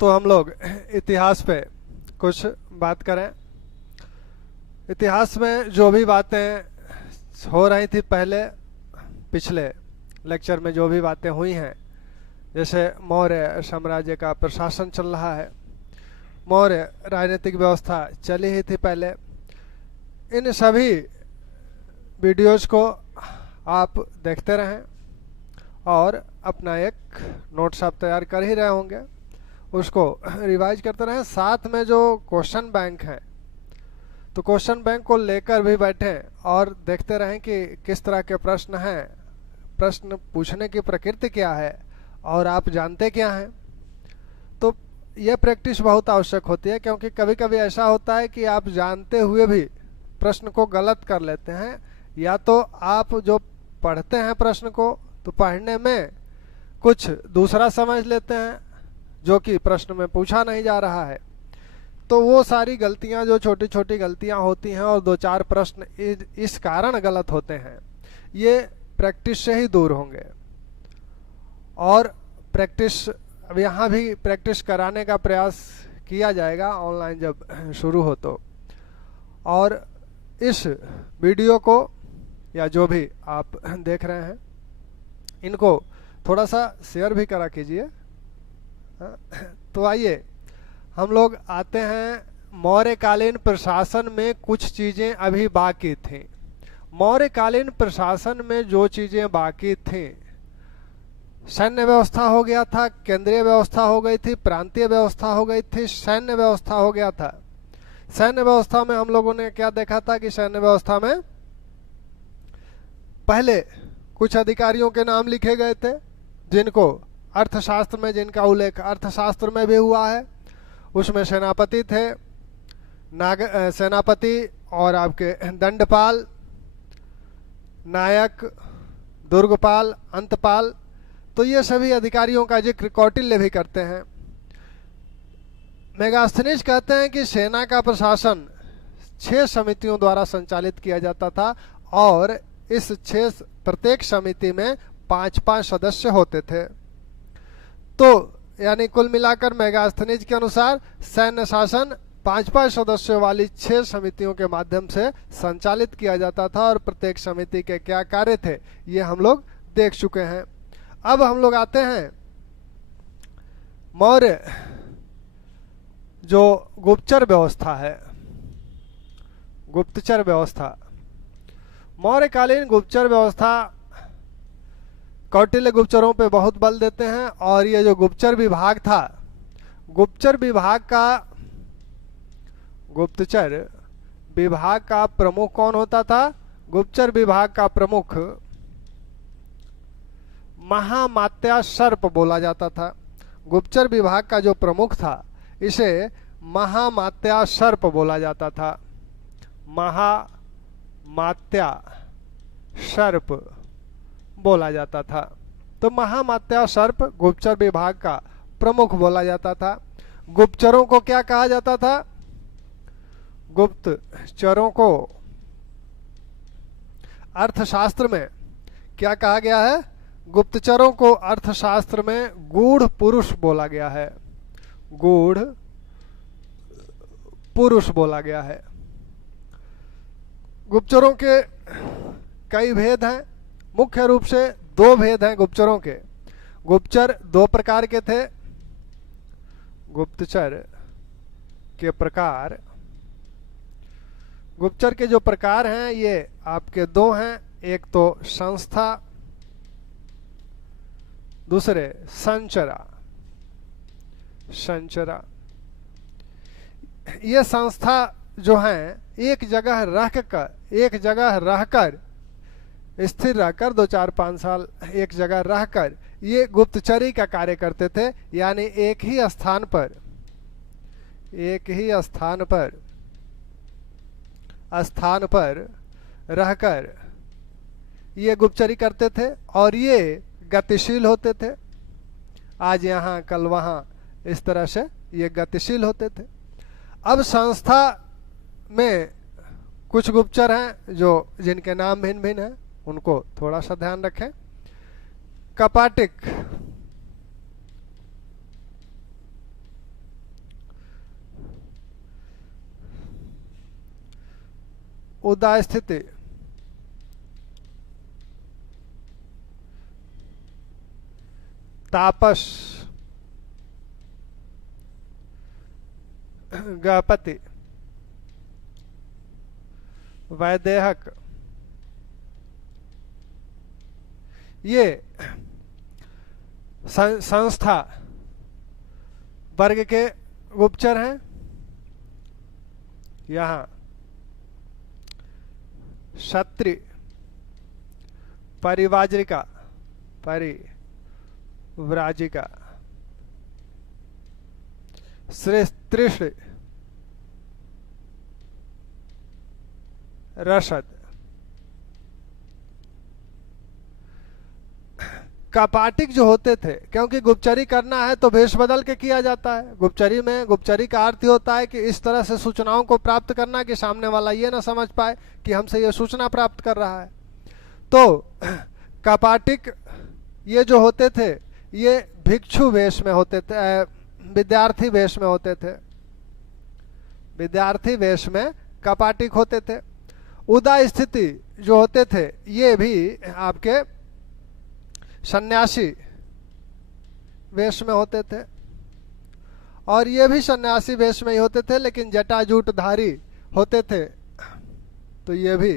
तो हम लोग इतिहास पे कुछ बात करें। इतिहास में जो भी बातें हो रही थी पहले, पिछले लेक्चर में जो भी बातें हुई हैं, जैसे मौर्य साम्राज्य का प्रशासन चल रहा है, मौर्य राजनीतिक व्यवस्था चली ही थी पहले, इन सभी वीडियोज़ को आप देखते रहें और अपना एक नोट्स आप तैयार कर ही रहे होंगे, उसको रिवाइज करते रहें। साथ में जो क्वेश्चन बैंक है, तो क्वेश्चन बैंक को लेकर भी बैठें और देखते रहें कि किस तरह के प्रश्न हैं, प्रश्न पूछने की प्रकृति क्या है और आप जानते क्या हैं। तो यह प्रैक्टिस बहुत आवश्यक होती है, क्योंकि कभी कभी ऐसा होता है कि आप जानते हुए भी प्रश्न को गलत कर लेते हैं, या तो आप जो पढ़ते हैं प्रश्न को तो पढ़ने में कुछ दूसरा समझ लेते हैं जो कि प्रश्न में पूछा नहीं जा रहा है। तो वो सारी गलतियां, जो छोटी छोटी गलतियां होती हैं और दो चार प्रश्न इस कारण गलत होते हैं, ये प्रैक्टिस से ही दूर होंगे। और प्रैक्टिस, अब यहाँ भी प्रैक्टिस कराने का प्रयास किया जाएगा ऑनलाइन जब शुरू हो तो। और इस वीडियो को या जो भी आप देख रहे हैं, इनको थोड़ा सा शेयर भी करा कीजिए। तो आइए हम लोग आते हैं, मौर्यकालीन प्रशासन में कुछ चीज़ें अभी बाकी थीं। मौर्यकालीन प्रशासन में जो चीज़ें बाकी थीं, सैन्य व्यवस्था हो गया था, केंद्रीय व्यवस्था हो गई थी, प्रांतीय व्यवस्था हो गई थी, सैन्य व्यवस्था हो गया था। सैन्य व्यवस्था में हम लोगों ने क्या देखा था कि सैन्य व्यवस्था में पहले कुछ अधिकारियों के नाम लिखे गए थे, जिनको अर्थशास्त्र में, जिनका उल्लेख अर्थशास्त्र में भी हुआ है। उसमें सेनापति थे, सेनापति और आपके दंडपाल, नायक, दुर्गपाल, अंतपाल। तो ये सभी अधिकारियों का जिक्र कौटिल्य भी करते हैं। मेगास्थनीज कहते हैं कि सेना का प्रशासन 6 समितियों द्वारा संचालित किया जाता था और इस 6 प्रत्येक समिति में 5-5 सदस्य होते थे। तो यानी कुल मिलाकर मेगास्थनीज के अनुसार सैन्य शासन 5-5 सदस्यों वाली 6 समितियों के माध्यम से संचालित किया जाता था, और प्रत्येक समिति के क्या कार्य थे ये हम लोग देख चुके हैं। अब हम लोग आते हैं मौर्य जो गुप्तचर व्यवस्था है, गुप्तचर व्यवस्था। मौर्यकालीन गुप्तचर व्यवस्था, कौटिल्य गुप्तचरों पे बहुत बल देते हैं। और ये जो गुप्तचर विभाग था, गुप्तचर विभाग का प्रमुख कौन होता था? गुप्तचर विभाग का प्रमुख महामात्या सर्प बोला जाता था। गुप्तचर विभाग का जो प्रमुख था, इसे महामात्या सर्प बोला जाता था। महामात्या सर्प बोला जाता था। तो महामात्या सर्प गुप्तचर विभाग का प्रमुख बोला जाता था। गुप्तचरों को क्या कहा जाता था? गुप्तचरों को अर्थशास्त्र में क्या कहा गया है? गुप्तचरों को अर्थशास्त्र में गूढ़ पुरुष बोला गया है। गूढ़ पुरुष बोला गया है। गुप्तचरों के कई भेद हैं। मुख्य रूप से 2 भेद हैं गुप्तचरों के। गुप्तचर 2 प्रकार के थे। गुप्तचर के प्रकार, गुप्तचर के जो प्रकार हैं ये आपके 2 हैं। एक तो संस्था, दूसरे संचरा। संचरा, ये संस्था जो हैं एक जगह रहकर स्थिर रहकर 2-4-5 साल एक जगह रहकर ये गुप्तचरी का कार्य करते थे। यानी एक ही स्थान पर रहकर ये गुप्तचरी करते थे, और ये गतिशील होते थे। आज यहाँ कल वहाँ, इस तरह से ये गतिशील होते थे। अब संस्था में कुछ गुप्तचर हैं जो जिनके नाम भिन्न भिन्न हैं, उनको थोड़ा सा ध्यान रखें। कपाटिक, उदा स्थिति, तापस, गपति, वैदेहक, ये संस्था वर्ग के गुप्तचर हैं। यहां क्षत्रि, परिवाजिका, परिव्राजिका, तृष्ण, रसद, कपाटिक जो होते थे, क्योंकि गुप्तचरी करना है तो भेष बदल के किया जाता है। गुप्तचरी में, गुप्तचरी का अर्थ होता है कि इस तरह से सूचनाओं को प्राप्त करना कि सामने वाला ये ना समझ पाए कि हमसे ये सूचना प्राप्त कर रहा है। तो कपाटिक ये जो होते थे ये भिक्षु वेश में होते थे, विद्यार्थी वेश में होते थे, विद्यार्थी वेश में कपाटिक होते थे। उदा स्थिति जो होते थे ये भी आपके सन्यासी वेश में होते थे, और ये भी सन्यासी वेश में ही होते थे, लेकिन जटाजूटधारी होते थे। तो ये भी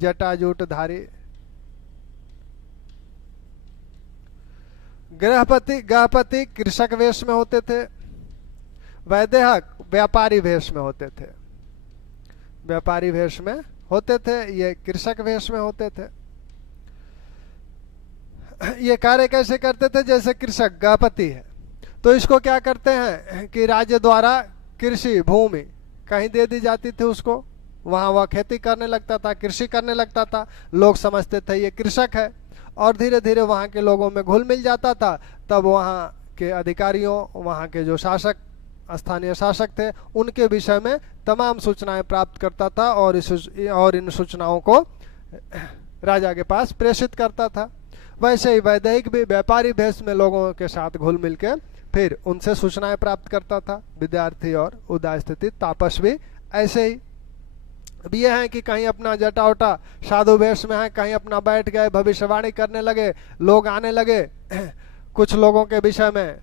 जटाजूटधारी। गृहपति कृषक वेश में होते थे। वैदेहक व्यापारी वेश में होते थे, व्यापारी वेश में होते थे, ये कृषक वेश में होते थे। ये कार्य कैसे करते थे? जैसे कृषक गृहपति है तो इसको क्या करते हैं कि राज्य द्वारा कृषि भूमि कहीं दे दी जाती थी उसको, वहां वह खेती करने लगता था, कृषि करने लगता था। लोग समझते थे ये कृषक है, और धीरे धीरे वहां के लोगों में घुल मिल जाता था। तब वहां के अधिकारियों, वहां के जो शासक, स्थानीय शासक थे, उनके विषय में तमाम सूचनाएं प्राप्त करता था और इन सूचनाओं को राजा के पास प्रेषित करता था। वैसे ही वैदेहिक भी व्यापारी भेष में लोगों के साथ घुल मिल के फिर उनसे सूचनाएं प्राप्त करता था। विद्यार्थी और उदा स्थिति तापस भी ऐसे ही। अब ये है कि कहीं अपना जटा उटा साधु वेश में है, कहीं अपना बैठ गए, भविष्यवाणी करने लगे, लोग आने लगे, कुछ लोगों के विषय में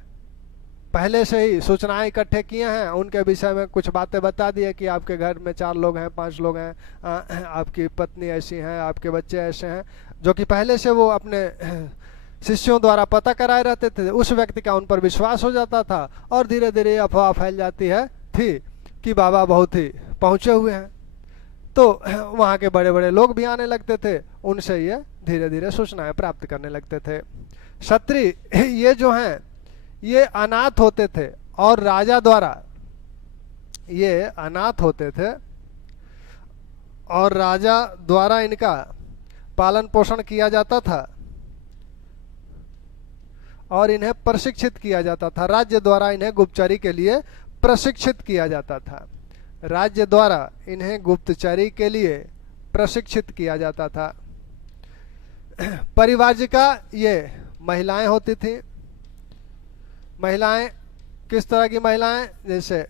पहले से ही सूचनाएं इकट्ठे किए हैं, उनके विषय में कुछ बातें बता दिए कि आपके घर में 4 लोग हैं, 5 लोग हैं, आपकी पत्नी ऐसी हैं, आपके बच्चे ऐसे हैं, जो कि पहले से वो अपने शिष्यों द्वारा पता कराए रहते थे। उस व्यक्ति का उन पर विश्वास हो जाता था, और धीरे धीरे अफवाह फैल जाती है थी कि बाबा बहुत ही पहुंचे हुए हैं। तो वहाँ के बड़े बड़े लोग भी आने लगते थे, उनसे ये धीरे धीरे सूचनाएं प्राप्त करने लगते थे। क्षत्रिय ये जो हैं ये अनाथ होते थे, और राजा द्वारा ये अनाथ होते थे, और राजा द्वारा इनका पालन पोषण किया जाता था और इन्हें प्रशिक्षित किया जाता था। राज्य द्वारा इन्हें गुप्तचरी के लिए प्रशिक्षित किया जाता था। राज्य द्वारा इन्हें गुप्तचरी के लिए प्रशिक्षित किया जाता था। परिवाजिका ये महिलाएं होती थी। महिलाएं किस तरह की महिलाएं? जैसे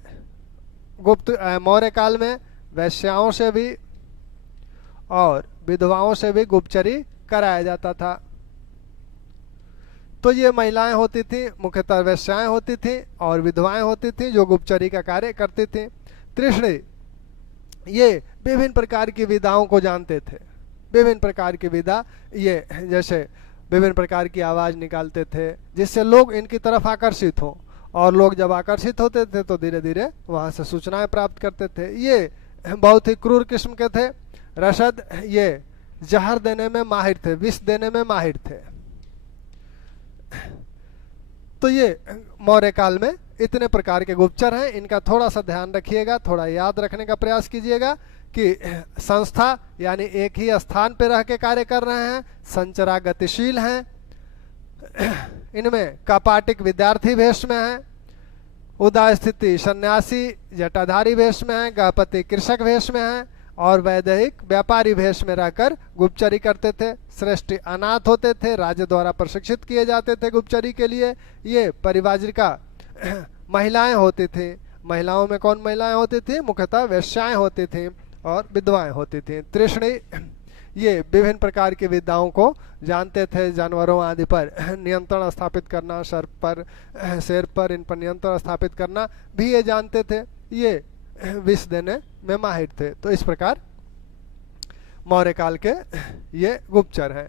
गुप्त मौर्य काल में वैश्याओं से भी और विधवाओं से भी गुप्तचरी कराया जाता था। तो ये महिलाएं होती थी, मुख्यतः वैश्याएं होती थी और विधवाएं होती थी जो गुप्तचरी का कार्य करती थी। तृष्णी ये विभिन्न प्रकार की विधाओं को जानते थे। विभिन्न प्रकार की विधा, ये जैसे विभिन्न प्रकार की आवाज निकालते थे जिससे लोग इनकी तरफ आकर्षित हों, और लोग जब आकर्षित होते थे तो धीरे धीरे वहां से सूचनाएं प्राप्त करते थे। ये बहुत ही क्रूर किस्म के थे। रसद ये जहर देने में माहिर थे, विष देने में माहिर थे। तो ये मौर्य काल में इतने प्रकार के गुप्तचर हैं। इनका थोड़ा सा ध्यान रखिएगा, थोड़ा याद रखने का प्रयास कीजिएगा कि संस्था यानी एक ही स्थान पे रह के कार्य कर रहे हैं, संचरा गतिशील हैं। इनमें कपाटिक विद्यार्थी वेश में है, उदा स्थिति सन्यासी जटाधारी वेश में है, गृहपति कृषक वेश में है, और वैदेहिक व्यापारी वेश में रहकर गुप्तचरी करते थे। श्रेष्ठी अनाथ होते थे, राज्य द्वारा प्रशिक्षित किए जाते थे गुप्तचरी के लिए। ये परिवाजिका महिलाएं होती थी। महिलाओं में कौन महिलाएं होती थी? मुख्यतः वेश्याएं होती थी। और विधवाएं होती थीं। तृष्णी ये विभिन्न प्रकार की विद्याओं को जानते थे, जानवरों आदि पर नियंत्रण स्थापित करना, सर पर शेर पर इन पर नियंत्रण स्थापित करना भी ये जानते थे। ये विष देने में माहिर थे। तो इस प्रकार मौर्य काल के ये गुप्तचर हैं।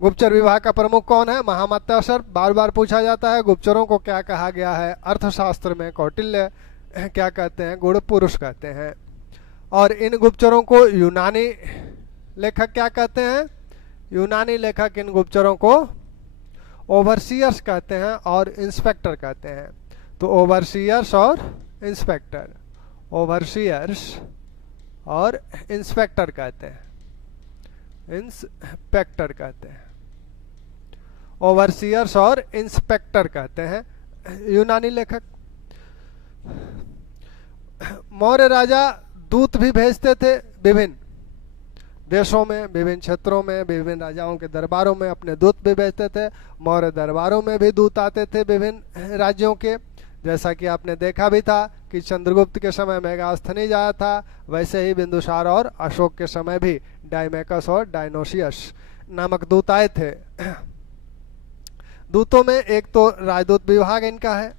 गुप्तचर विभाग का प्रमुख कौन है? महामत्स्यासर। बार बार पूछा जाता है गुप्तचरों को क्या कहा गया है। अर्थशास्त्र में कौटिल्य क्या कहते हैं? गुण पुरुष कहते हैं। और इन गुप्तचरों को यूनानी लेखक क्या कहते हैं? यूनानी लेखक इन गुप्तचरों को ओवरसीयर्स कहते हैं और इंस्पेक्टर कहते हैं। तो ओवरसीयर्स और इंस्पेक्टर, ओवरसीयर्स और इंस्पेक्टर कहते हैं, इंस्पेक्टर कहते हैं, ओवरसीयर्स और इंस्पेक्टर कहते हैं यूनानी लेखक। मौर्य राजा दूत भी भेजते थे विभिन्न देशों में, विभिन्न क्षेत्रों में, विभिन्न राजाओं के दरबारों में अपने दूत भी भेजते थे। मौर्य दरबारों में भी दूत आते थे विभिन्न राज्यों के। जैसा कि आपने देखा भी था कि चंद्रगुप्त के समय मेगास्थनीज आया था, वैसे ही बिंदुसार और अशोक के समय भी डायमेकस और डायनोसियस नामक दूत आए थे। दूतों में एक तो राजदूत विभाग इनका है,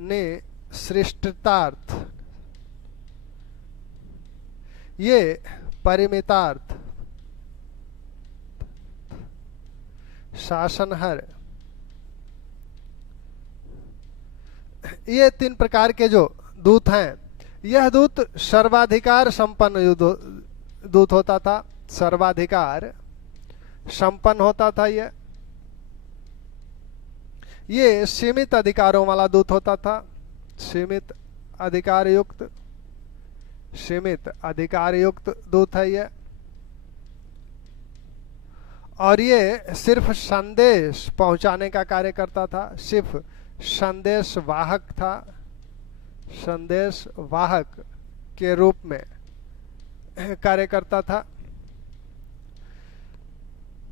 निसृष्टार्थ, ये परिमितार्थ, शासनहर, ये 3 प्रकार के जो दूत हैं। यह दूत सर्वाधिकार संपन्न दूत होता था, सर्वाधिकार संपन्न होता था। ये सीमित अधिकारों वाला दूत होता था, सीमित अधिकार युक्त, सीमित अधिकार युक्त दूत है ये। और ये सिर्फ संदेश पहुंचाने का कार्य करता था, सिर्फ संदेश वाहक था, संदेश वाहक के रूप में कार्य करता था।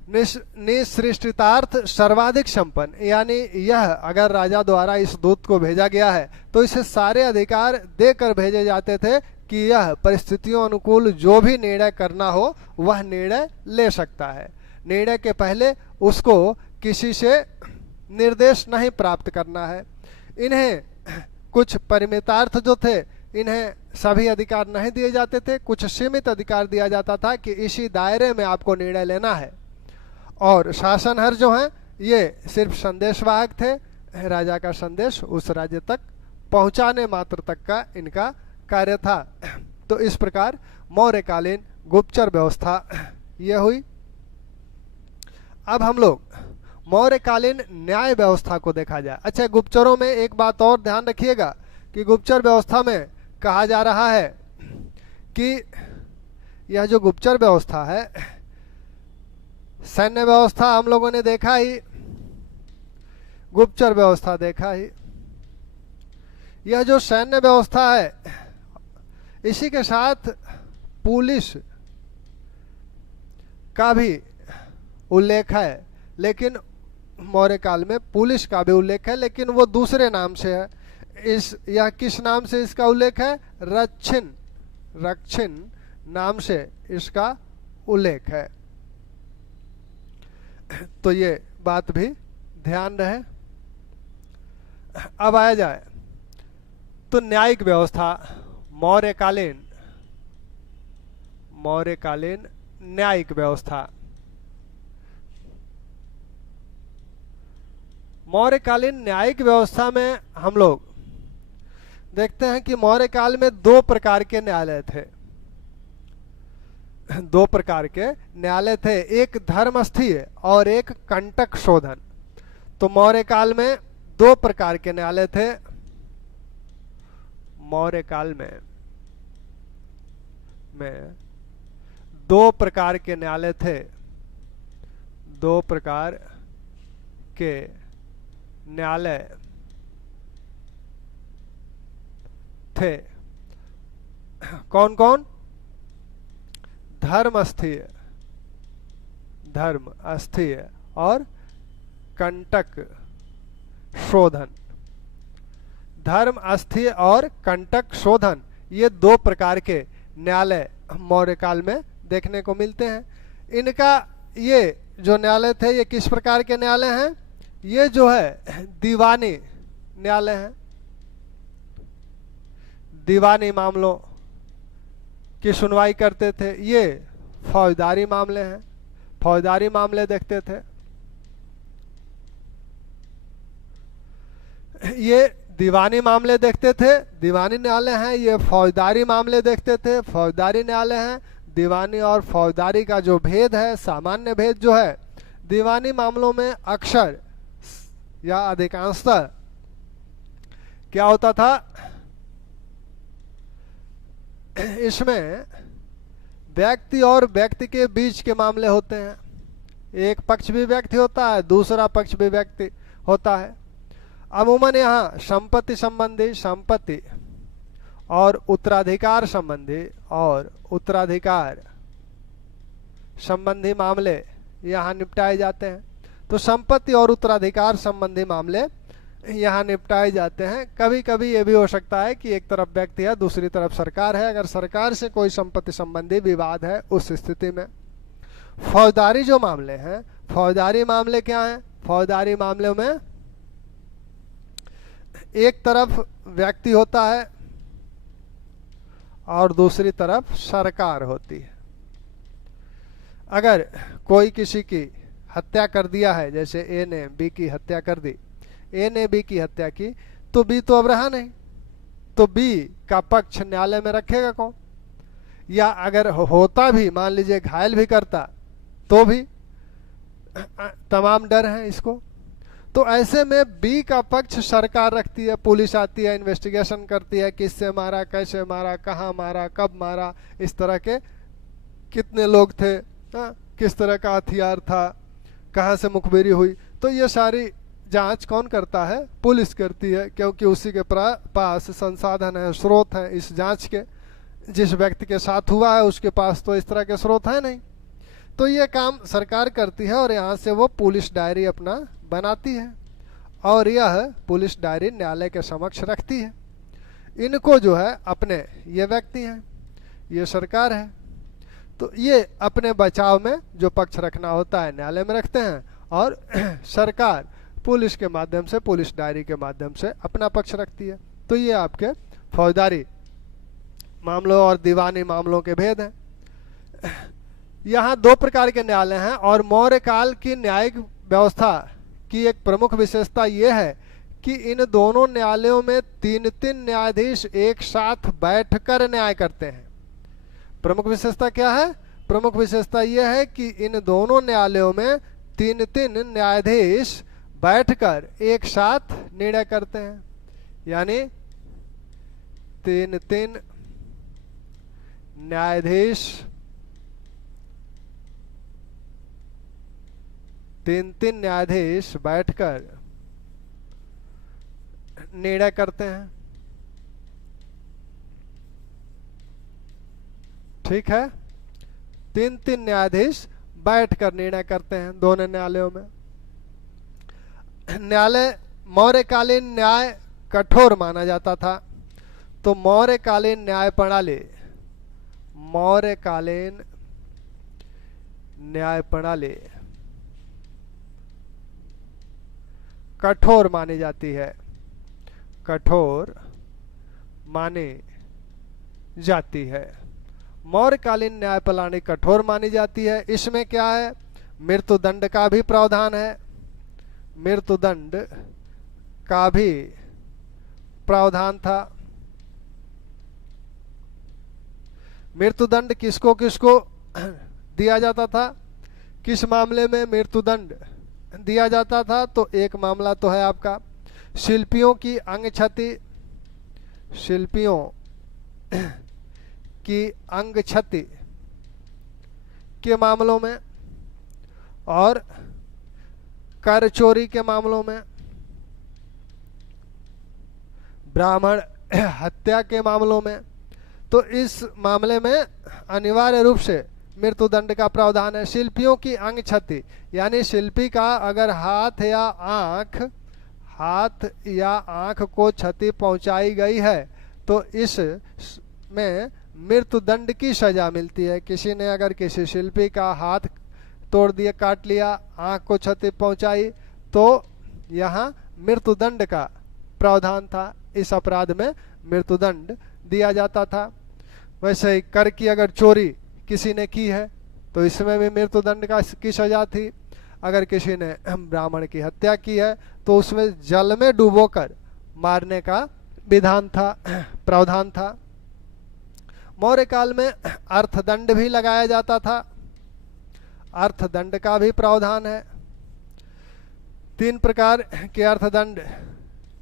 निसृष्टितार्थ सर्वाधिक संपन्न, यानी यह अगर राजा द्वारा इस दूत को भेजा गया है तो इसे सारे अधिकार देकर भेजे जाते थे कि यह परिस्थितियों अनुकूल जो भी निर्णय करना हो वह निर्णय ले सकता है। निर्णय के पहले उसको किसी से निर्देश नहीं प्राप्त करना है। इन्हें कुछ परिमितार्थ जो थे, इन्हें सभी अधिकार नहीं दिए जाते थे, कुछ सीमित अधिकार दिया जाता था कि इसी दायरे में आपको निर्णय लेना है। और शासनहर जो हैं ये सिर्फ संदेशवाहक थे, राजा का संदेश उस राज्य तक पहुंचाने मात्र तक का इनका कार्य था। तो इस प्रकार मौर्यकालीन गुप्तचर व्यवस्था यह हुई। अब हम लोग मौर्यकालीन न्याय व्यवस्था को देखा जाए। अच्छा, गुप्तचरों में एक बात और ध्यान रखिएगा कि गुप्तचर व्यवस्था में कहा जा रहा है कि यह जो गुप्तचर व्यवस्था है, सैन्य व्यवस्था हम लोगों ने देखा ही, गुप्तचर व्यवस्था देखा ही। यह जो सैन्य व्यवस्था है इसी के साथ पुलिस का भी उल्लेख है, लेकिन मौर्य काल में पुलिस का भी उल्लेख है, लेकिन वो दूसरे नाम से है। यह किस नाम से इसका उल्लेख है? रक्षिन, रक्षिन नाम से इसका उल्लेख है। तो ये बात भी ध्यान रहे। अब आया जाए तो न्यायिक व्यवस्था, मौर्यकालीन न्यायिक व्यवस्था। मौर्यकालीन न्यायिक व्यवस्था में हम लोग देखते हैं कि मौर्य काल में 2 प्रकार के न्यायालय थे। 2 प्रकार के न्यायालय थे, एक धर्मस्थीय और एक कंटक शोधन। तो मौर्य काल में 2 प्रकार के न्यायालय थे। मौर्य काल में 2 प्रकार के न्यायालय थे, 2 प्रकार के न्यायालय थे। कौन कौन? धर्मस्थीय और कंटक शोधन। धर्म अस्थि और कंटक शोधन, ये दो प्रकार के न्यायालय मौर्य काल में देखने को मिलते हैं। इनका ये जो न्यायालय थे ये किस प्रकार के न्यायालय हैं? ये जो है दीवानी न्यायालय हैं। दीवानी मामलों की सुनवाई करते थे। ये फौजदारी मामले हैं, फौजदारी मामले देखते थे। ये दीवानी मामले देखते थे, दीवानी न्यायालय हैं। ये फौजदारी मामले देखते थे, फौजदारी न्यायालय हैं। दीवानी और फौजदारी का जो भेद है, सामान्य भेद जो है, दीवानी मामलों में अक्सर या अधिकांशतः क्या होता था, इसमें व्यक्ति और व्यक्ति के बीच के मामले होते हैं। एक पक्ष भी व्यक्ति होता है, दूसरा पक्ष भी व्यक्ति होता है। अमूमन यहाँ संपत्ति संबंधी, संपत्ति और उत्तराधिकार संबंधी और उत्तराधिकार संबंधी मामले यहाँ निपटाए जाते हैं। तो संपत्ति और उत्तराधिकार संबंधी मामले यहाँ निपटाए जाते हैं। कभी कभी ये भी हो सकता है कि एक तरफ व्यक्ति है, दूसरी तरफ सरकार है। अगर सरकार से कोई संपत्ति संबंधी विवाद है, उस स्थिति में फौजदारी जो मामले हैं, फौजदारी मामले क्या हैं? फौजदारी मामलों में एक तरफ व्यक्ति होता है और दूसरी तरफ सरकार होती है। अगर कोई किसी की हत्या कर दिया है, जैसे ए ने बी की हत्या कर दी, ए ने बी की हत्या की, तो बी तो अब रहा नहीं, तो बी का पक्ष न्यायालय में रखेगा कौन? या अगर होता भी, मान लीजिए घायल भी करता, तो भी तमाम डर हैं इसको। तो ऐसे में बी का पक्ष सरकार रखती है, पुलिस आती है, इन्वेस्टिगेशन करती है, किससे मारा, कैसे मारा, कहाँ मारा, कब मारा, इस तरह के कितने लोग थे, किस तरह का हथियार था, कहाँ से मुखबिरी हुई। तो ये सारी जांच कौन करता है? पुलिस करती है, क्योंकि उसी के पास संसाधन है, स्रोत है इस जांच के। जिस व्यक्ति के साथ हुआ है उसके पास तो इस तरह के स्रोत है नहीं। तो ये काम सरकार करती है और यहाँ से वो पुलिस डायरी अपना बनाती है और यह पुलिस डायरी न्यायालय के समक्ष रखती है। इनको जो है अपने, ये व्यक्ति हैं, ये सरकार है, तो ये अपने बचाव में जो पक्ष रखना होता है न्यायालय में रखते हैं और सरकार पुलिस के माध्यम से, पुलिस डायरी के माध्यम से अपना पक्ष रखती है। तो ये आपके फौजदारी मामलों और दीवानी मामलों के भेद हैं। यहाँ दो प्रकार के न्यायालय हैं और मौर्य काल की न्यायिक व्यवस्था की एक प्रमुख विशेषता यह है कि इन दोनों न्यायालयों में 3-3 न्यायाधीश एक साथ बैठकर न्याय करते हैं। प्रमुख विशेषता क्या है? प्रमुख विशेषता यह है कि इन दोनों न्यायालयों में 3-3 न्यायाधीश बैठकर एक साथ निर्णय करते हैं। यानी 3-3 न्यायाधीश 3-3 न्यायाधीश बैठकर निर्णय करते हैं। ठीक है, 3-3 न्यायाधीश बैठकर निर्णय करते हैं दोनों न्यायालयों में। न्यायालय मौर्यकालीन न्याय कठोर माना जाता था, तो मौर्यकालीन न्याय प्रणाली, मौर्यकालीन न्याय प्रणाली कठोर मानी जाती है, कठोर मानी जाती है। मौर्यकालीन न्याय प्रणाली कठोर मानी जाती है। इसमें क्या है? मृत्युदंड का भी प्रावधान है, मृत्युदंड का भी प्रावधान था। मृत्युदंड किसको किसको दिया जाता था? किस मामले में मृत्युदंड दिया जाता था? तो एक मामला तो है आपका शिल्पियों की अंग क्षति, शिल्पियों की अंग क्षति के मामलों में और कर चोरी के मामलों में, ब्राह्मण हत्या के मामलों में। तो इस मामले में अनिवार्य रूप से मृत्युदंड का प्रावधान है। शिल्पियों की अंग क्षति यानी शिल्पी का अगर हाथ या आंख, हाथ या आंख को क्षति पहुंचाई गई है तो इस में मृत्यु दंड की सजा मिलती है। किसी ने अगर किसी शिल्पी का हाथ तोड़ दिया, काट लिया, आंख को क्षति पहुंचाई, तो यहाँ मृत्यु दंड का प्रावधान था। इस अपराध में मृत्यु दंड दिया जाता था। वैसे ही कर की अगर चोरी किसी ने की है तो इसमें भी मृत्यु दंड की सजा थी। अगर किसी ने ब्राह्मण की हत्या की है तो उसमें जल में डुबोकर मारने का विधान था, प्रावधान था। मौर्य काल में अर्थदंड भी लगाया जाता था। अर्थदंड का भी प्रावधान है। 3 प्रकार के अर्थदंड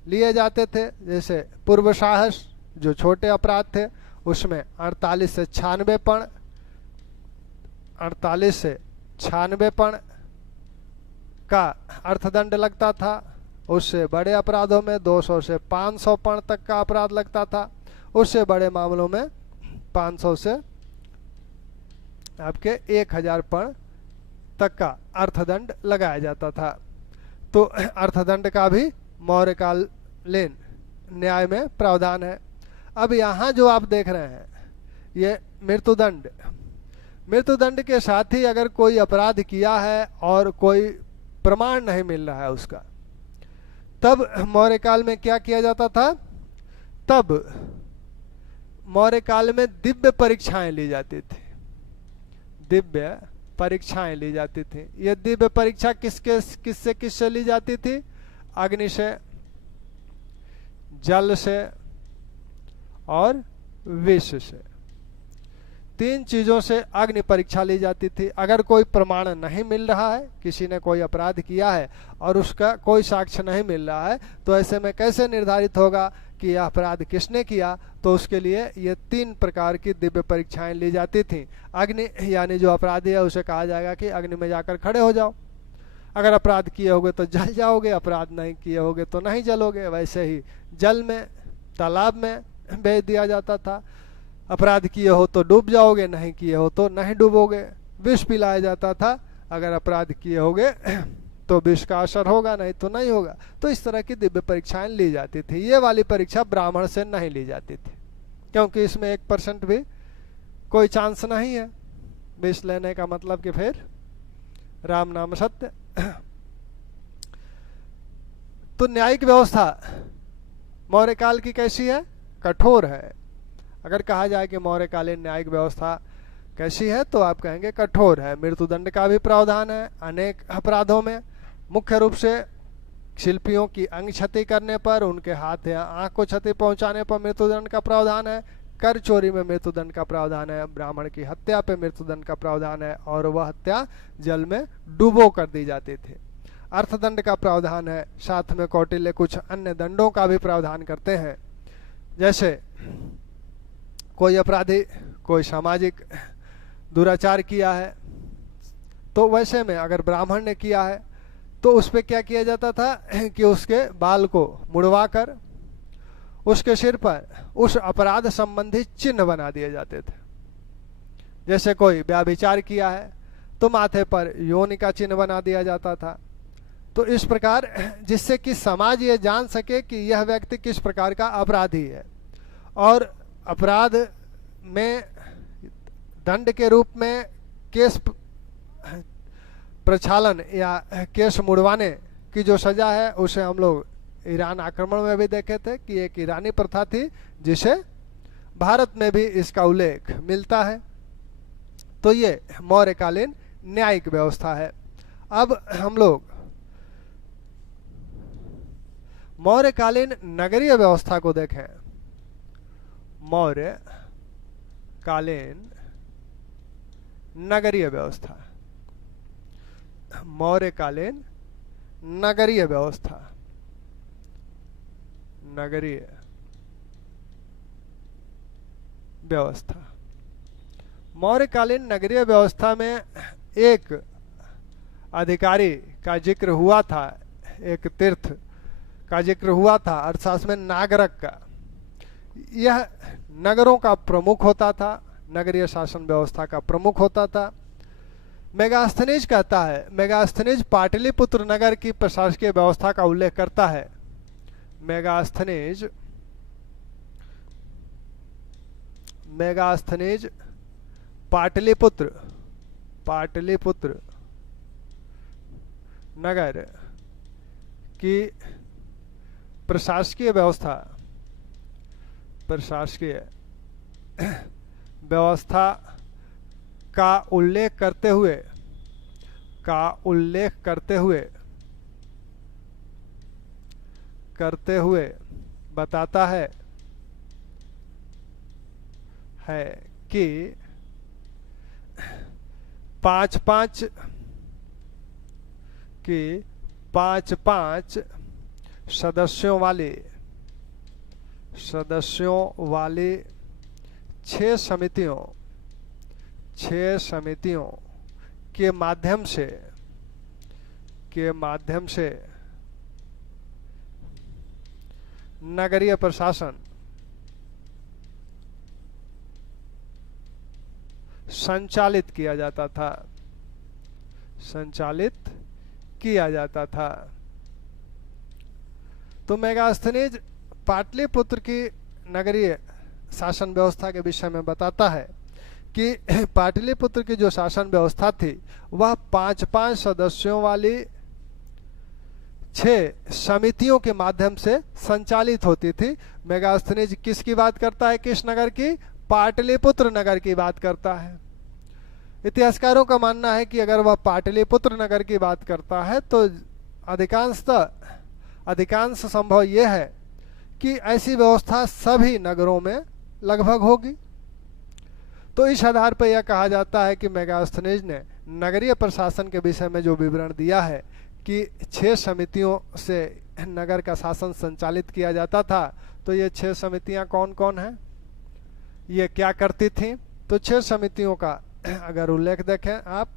लिए जाते थे। जैसे पूर्व साहस, जो छोटे अपराध थे उसमें 48 से 96 पण, 48 से 96 पण का अर्थदंड लगता था। उससे बड़े अपराधों में 200 से 500 पण तक का अपराध लगता था। उससे बड़े मामलों में 500 से आपके 1000 पण तक का अर्थदंड लगाया जाता था। तो अर्थदंड का भी मौर्य कालीन न्याय में प्रावधान है। अब यहाँ जो आप देख रहे हैं ये मृत्युदंड, मृत्युदंड के साथ ही अगर कोई अपराध किया है और कोई प्रमाण नहीं मिल रहा है उसका, तब मौर्य काल में क्या किया जाता था? तब मौर्य काल में दिव्य परीक्षाएं ली जाती थी। दिव्य परीक्षाएं ली जाती थी। ये दिव्य परीक्षा किससे ली जाती थी? अग्नि से, जल से और विष से। 3 चीजों से अग्नि परीक्षा ली जाती थी। अगर कोई प्रमाण नहीं मिल रहा है, किसी ने कोई अपराध किया है और उसका कोई साक्ष्य नहीं मिल रहा है, तो ऐसे में कैसे निर्धारित होगा कि यह अपराध किसने किया? तो उसके लिए ये 3 प्रकार की दिव्य परीक्षाएं ली जाती थी। अग्नि यानी जो अपराधी है उसे कहा जाएगा कि अग्नि में जाकर खड़े हो जाओ। अगर अपराध किए होगे तो जल जाओगे, अपराध नहीं किए होगे तो नहीं जलोगे। वैसे ही जल में, तालाब में भेज दिया जाता था। अपराध किए हो तो डूब जाओगे, नहीं किए हो तो नहीं डूबोगे। विष पिलाया जाता था। अगर अपराध किए होगे तो विष का असर होगा, नहीं तो नहीं होगा। तो इस तरह की दिव्य परीक्षाएं ली जाती थी। ये वाली परीक्षा ब्राह्मण से नहीं ली जाती थी, क्योंकि इसमें 1% भी कोई चांस नहीं है विष लेने का। मतलब कि फिर राम नाम सत्य। तो न्यायिक व्यवस्था मौर्य काल की कैसी है? कठोर है। अगर कहा जाए कि मौर्यकालीन न्यायिक व्यवस्था कैसी है तो आप कहेंगे कठोर है। मृत्युदंड का भी प्रावधान है अनेक अपराधों में। मुख्य रूप से शिल्पियों की अंग क्षति करने पर, उनके हाथ या आंख को क्षति पहुंचाने पर मृत्युदंड का प्रावधान है। कर चोरी में मृत्युदंड का प्रावधान है। ब्राह्मण की हत्या पे मृत्युदंड का प्रावधान है और वह हत्या जल में डुबो कर दी जाती थी। अर्थदंड का प्रावधान है। साथ में कौटिल्य कुछ अन्य दंडों का भी प्रावधान करते हैं। जैसे कोई अपराधी कोई सामाजिक दुराचार किया है, तो वैसे में अगर ब्राह्मण ने किया है तो उस पर क्या किया जाता था कि उसके बाल को मुड़वाकर उसके सिर पर उस अपराध संबंधी चिन्ह बना दिए जाते थे। जैसे कोई व्यभिचार किया है तो माथे पर योनि का चिन्ह बना दिया जाता था। तो इस प्रकार, जिससे कि समाज ये जान सके कि यह व्यक्ति किस प्रकार का अपराधी है। और अपराध में दंड के रूप में केस प्रक्षालन या केस मुड़वाने की जो सजा है उसे हम लोग ईरान आक्रमण में भी देखे थे कि एक ईरानी प्रथा थी, जिसे भारत में भी इसका उल्लेख मिलता है। तो ये मौर्यकालीन न्यायिक व्यवस्था है। अब हम लोग मौर्यकालीन नगरीय व्यवस्था को देखें। मौर्यकालीन नगरीय व्यवस्था, मौर्यकालीन नगरीय व्यवस्था, नगरीय व्यवस्था। मौर्यकालीन नगरीय व्यवस्था में एक अधिकारी का जिक्र हुआ था, एक तीर्थ का जिक्र हुआ था, अर्थात में नागरक का। यह नगरों का प्रमुख होता था, नगरीय शासन व्यवस्था का प्रमुख होता था। मेगास्थनीज कहता है, मेगास्थनीज पाटलिपुत्र नगर की प्रशासकीय व्यवस्था का उल्लेख करता है मेगास्थनीज, मेगास्थनीज पाटलिपुत्र, पाटलिपुत्र नगर की प्रशासकीय व्यवस्था, प्रशासकीय व्यवस्था का उल्लेख करते हुए, का उल्लेख करते हुए बताता है कि पांच पांच सदस्यों वाली 6 समितियों के माध्यम से नगरीय प्रशासन संचालित किया जाता था। तो मेगास्थनीज पाटलिपुत्र की नगरीय शासन व्यवस्था के विषय में बताता है कि पाटलिपुत्र की जो शासन व्यवस्था थी वह 5 सदस्यों वाली 6 समितियों के माध्यम से संचालित होती थी। मेगास्थनीज किसकी बात करता है? किस नगर की? पाटलिपुत्र नगर की बात करता है। इतिहासकारों का मानना है कि अगर वह पाटलिपुत्र नगर की बात करता है तो अधिकांश संभव यह है कि ऐसी व्यवस्था सभी नगरों में लगभग होगी। तो इस आधार पर यह कहा जाता है कि मेगास्थनीज ने नगरीय प्रशासन के विषय में जो विवरण दिया है कि 6 समितियों से नगर का शासन संचालित किया जाता था। तो ये 6 समितियां कौन कौन हैं, ये क्या करती थीं? तो 6 समितियों का अगर उल्लेख देखें आप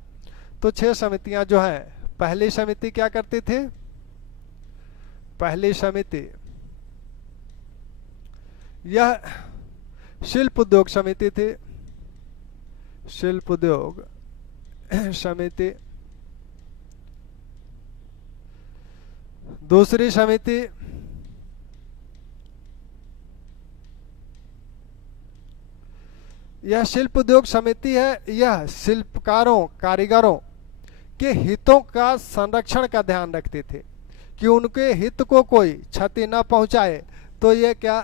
तो 6 समितियां जो हैं, पहली समिति क्या करती थी? पहली समिति यह शिल्प उद्योग समिति थी, शिल्प उद्योग समिति। दूसरी समिति यह शिल्प उद्योग समिति है, यह शिल्पकारों कारीगरों के हितों का संरक्षण का ध्यान रखती थी कि उनके हित को कोई क्षति न पहुंचाए। तो ये क्या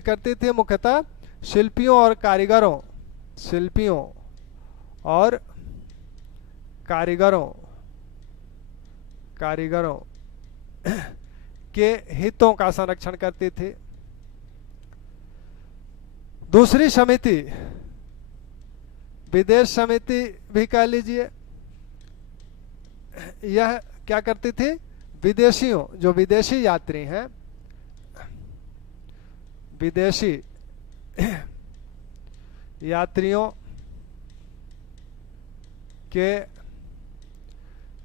करती थी? मुख्यतः शिल्पियों और कारीगरों के हितों का संरक्षण करती थी। दूसरी समिति विदेश समिति भी कह लीजिए, यह क्या करती थी? विदेशियों, जो विदेशी यात्री हैं, विदेशी यात्रियों के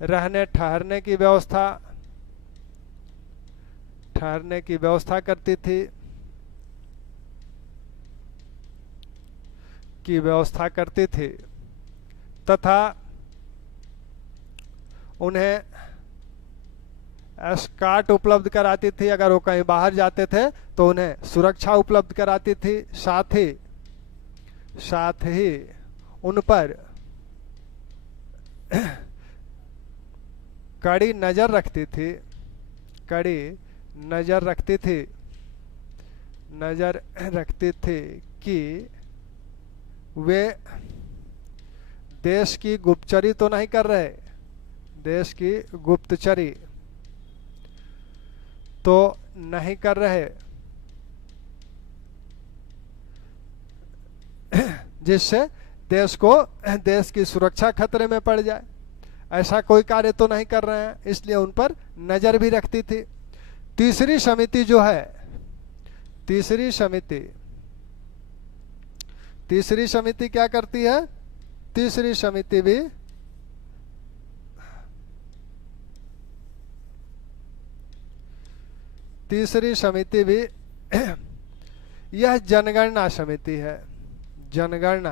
रहने ठहरने की व्यवस्था करती थी तथा उन्हें एस्कॉर्ट उपलब्ध कराती थी। अगर वो कहीं बाहर जाते थे तो उन्हें सुरक्षा उपलब्ध कराती थी। साथ ही उन पर कड़ी नजर रखती थी कि वे देश की गुप्तचरी तो नहीं कर रहे, देश की गुप्तचरी तो नहीं कर रहे, जिससे देश की सुरक्षा खतरे में पड़ जाए, ऐसा कोई कार्य तो नहीं कर रहे हैं, इसलिए उन पर नजर भी रखती थी। तीसरी समिति जो है, तीसरी समिति क्या करती है? तीसरी समिति भी यह जनगणना समिति है, जनगणना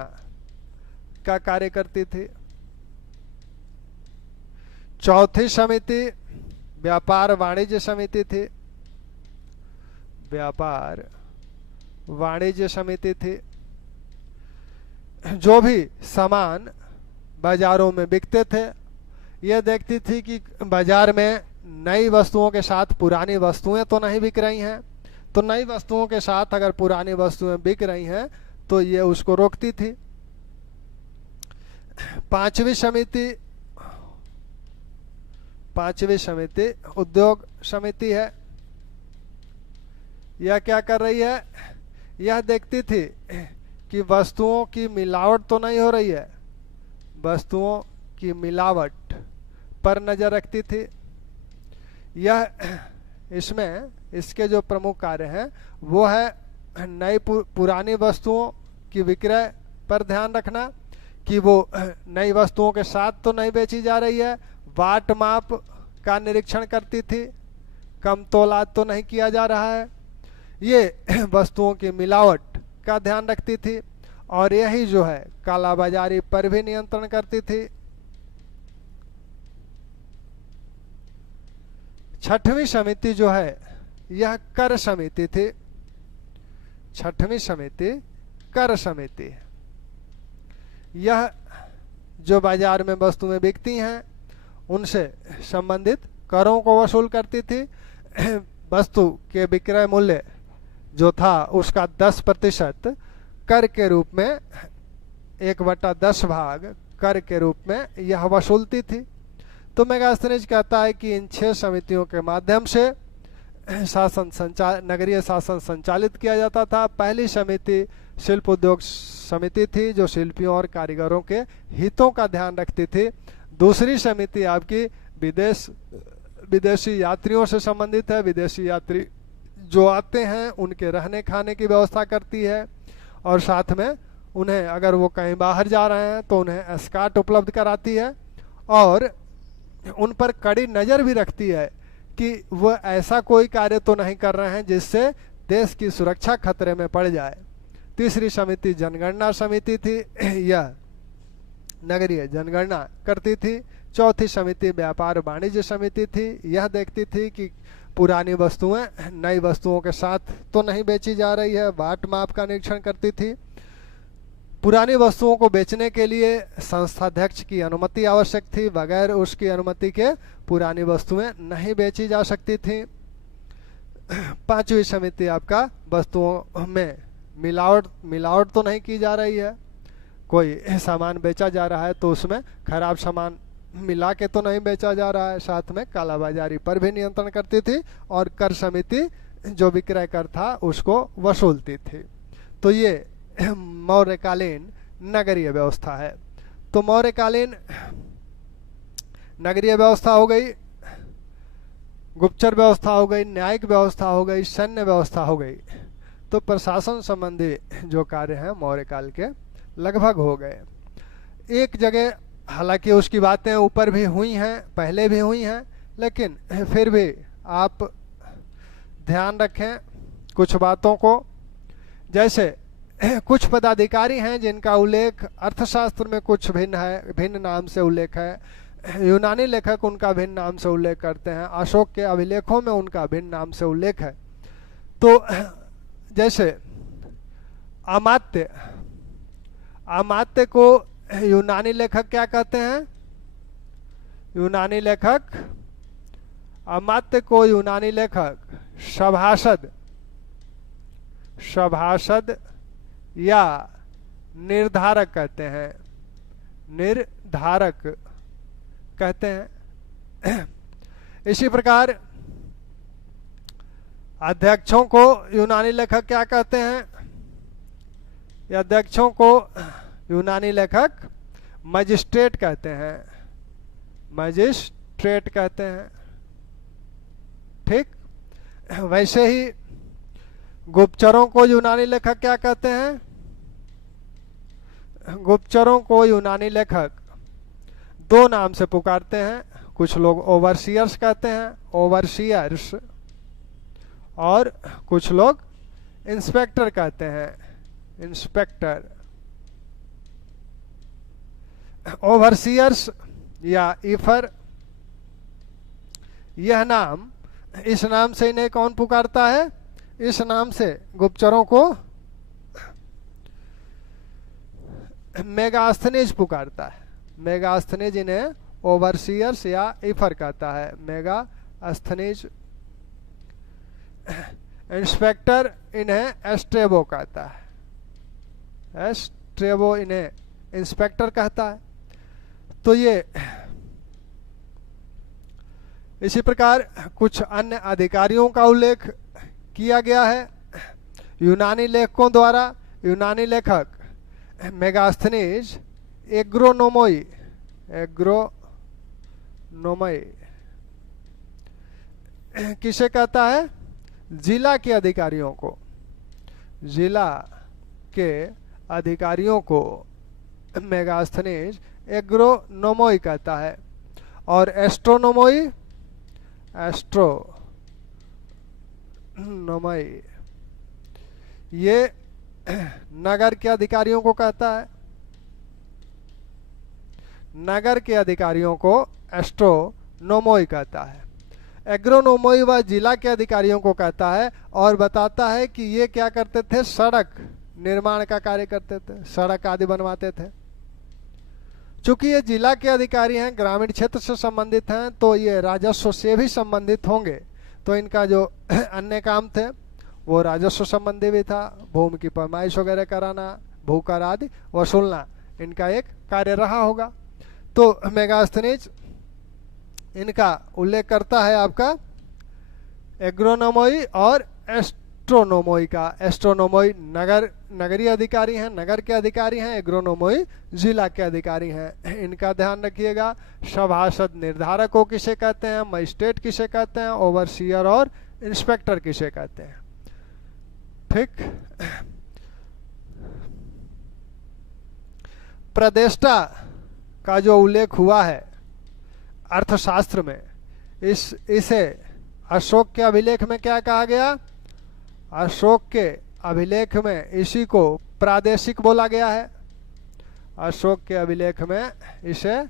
का कार्य करती थी। चौथी समिति व्यापार वाणिज्य समिति थी। व्यापार वाणिज्य समिति थी। जो भी सामान बाजारों में बिकते थे, यह देखती थी कि बाजार में नई वस्तुओं के साथ पुरानी वस्तुएं तो नहीं बिक रही हैं। तो नई वस्तुओं के साथ अगर पुरानी वस्तुएं बिक रही हैं तो ये उसको रोकती थी। पांचवी समिति उद्योग समिति है। यह क्या कर रही है? यह देखती थी कि वस्तुओं की मिलावट तो नहीं हो रही है, वस्तुओं की मिलावट पर नजर रखती थी। यह इसके जो प्रमुख कार्य हैं वो है नई पुरानी वस्तुओं की विक्रय पर ध्यान रखना कि वो नई वस्तुओं के साथ तो नहीं बेची जा रही है, बाट माप का निरीक्षण करती थी, कम तोलाद तो नहीं किया जा रहा है, ये वस्तुओं की मिलावट का ध्यान रखती थी। और यही जो है कालाबाजारी पर भी नियंत्रण करती थी। छठवीं समिति जो है यह कर समिति थी। छठवीं समिति कर समिति। यह जो बाजार में वस्तुएं बिकती हैं उनसे संबंधित करों को वसूल करती थी। वस्तु के विक्रय मूल्य जो था उसका 10% कर के रूप में 1/10 भाग कर के रूप में यह वसूलती थी। तो मेगास्थनीज कहता है कि इन 6 समितियों के माध्यम से नगरीय शासन संचालित किया जाता था। पहली समिति शिल्प उद्योग समिति थी जो शिल्पियों और कारीगरों के हितों का ध्यान रखती थी। दूसरी समिति आपकी विदेशी यात्रियों से संबंधित है। विदेशी यात्री जो आते हैं उनके रहने खाने की व्यवस्था करती है और साथ में उन्हें अगर वो कहीं बाहर जा रहे हैं तो उन्हें एस्कॉर्ट उपलब्ध कराती है और उन पर कड़ी नज़र भी रखती है कि वह ऐसा कोई कार्य तो नहीं कर रहे हैं जिससे देश की सुरक्षा खतरे में पड़ जाए। तीसरी समिति जनगणना समिति थी, यह नगरीय जनगणना करती थी। चौथी समिति व्यापार वाणिज्य समिति थी, यह देखती थी कि पुरानी वस्तुएं नई वस्तुओं के साथ तो नहीं बेची जा रही है, बाट माप का निरीक्षण करती थी। पुरानी वस्तुओं को बेचने के लिए संस्थाध्यक्ष की अनुमति आवश्यक थी, बगैर उसकी अनुमति के पुरानी वस्तुएं नहीं बेची जा सकती थी। पांचवी समिति आपका वस्तुओं में मिलावट तो नहीं की जा रही है, कोई सामान बेचा जा रहा है तो उसमें खराब सामान मिला के तो नहीं बेचा जा रहा है। साथ में कालाबाजारी पर भी नियंत्रण करती थी और कर समिति जो विक्रय कर था उसको वसूलती थी। तो ये मौर्यकालीन नगरीय व्यवस्था है। तो मौर्यकालीन नगरीय व्यवस्था हो गई, गुप्तचर व्यवस्था हो गई, न्यायिक व्यवस्था हो गई, सैन्य व्यवस्था हो गई। तो प्रशासन संबंधी जो कार्य हैं मौर्यकाल के लगभग हो गए। एक जगह हालांकि उसकी बातें ऊपर भी हुई हैं, पहले भी हुई हैं, लेकिन फिर भी आप ध्यान रखें कुछ बातों को। जैसे कुछ पदाधिकारी हैं जिनका उल्लेख अर्थशास्त्र में कुछ भिन्न है, भिन्न नाम से उल्लेख है। यूनानी लेखक उनका भिन्न नाम से उल्लेख करते हैं, अशोक के अभिलेखों में उनका भिन्न नाम से उल्लेख है। तो जैसे अमात्य को यूनानी लेखक क्या कहते हैं? यूनानी लेखक अमात्य को यूनानी लेखक सभासद या निर्धारक कहते हैं, निर्धारक कहते हैं। इसी प्रकार अध्यक्षों को यूनानी लेखक क्या कहते हैं? अध्यक्षों को यूनानी लेखक मजिस्ट्रेट कहते हैं, मजिस्ट्रेट कहते हैं। ठीक, वैसे ही गुप्तचरों को यूनानी लेखक क्या कहते हैं? गुप्तचरों को यूनानी लेखक 2 नाम से पुकारते हैं। कुछ लोग ओवरसियर्स कहते हैं, ओवरसियर्स, और कुछ लोग इंस्पेक्टर कहते हैं, इंस्पेक्टर। ओवरसियर्स या ईफर, यह नाम, इस नाम से इन्हें कौन पुकारता है? इस नाम से गुप्तचरों को मेगास्थनीज पुकारता है। मेगास्थनीज इन्हें ओवरसीयर्स या इफर कहता है। मेगास्थनीज। इंस्पेक्टर इन्हें एस्ट्रेबो कहता है। एस्ट्रेबो इन्हें इंस्पेक्टर कहता है। तो ये इसी प्रकार कुछ अन्य अधिकारियों का उल्लेख किया गया है यूनानी लेखकों द्वारा। यूनानी लेखक मेगास्थनीज एग्रोनोमोई किसे कहता है? जिला के अधिकारियों को। जिला के अधिकारियों को मेगास्थनीज एग्रोनोमोई कहता है। और एस्ट्रोनोमोई ये नगर के अधिकारियों को कहता है। नगर के अधिकारियों को एस्ट्रोनोमोई कहता है। एग्रोनोमोई व जिला के अधिकारियों को कहता है और बताता है कि ये क्या करते थे? सड़क निर्माण का कार्य करते थे, सड़क आदि बनवाते थे। चूंकि ये जिला के अधिकारी हैं, ग्रामीण क्षेत्र से संबंधित हैं, तो ये राजस्व से भी संबंधित होंगे। तो इनका जो अन्य काम थे वो राजस्व संबंधी भी था। भूमि की पैमाइश वगैरह कराना, भूकर आदि वसूलना इनका एक कार्य रहा होगा। तो मेगास्थनीज इनका उल्लेख करता है आपका एग्रोनोमोई और एस्ट्रोनोमोई का। एस्ट्रोनोमोई नगरीय अधिकारी हैं, नगर के अधिकारी हैं। एग्रोनोमोई जिला के अधिकारी हैं। इनका ध्यान रखिएगा। सभासद निर्धारकों किसे कहते हैं? मजिस्ट्रेट किसे कहते हैं? ओवरसीयर और इंस्पेक्टर किसे कहते हैं? ठीक। प्रदेष्टा का जो उल्लेख हुआ है अर्थशास्त्र में, इसे अशोक के अभिलेख में क्या कहा गया? अशोक के अभिलेख में इसी को प्रादेशिक बोला गया है। अशोक के अभिलेख में इसे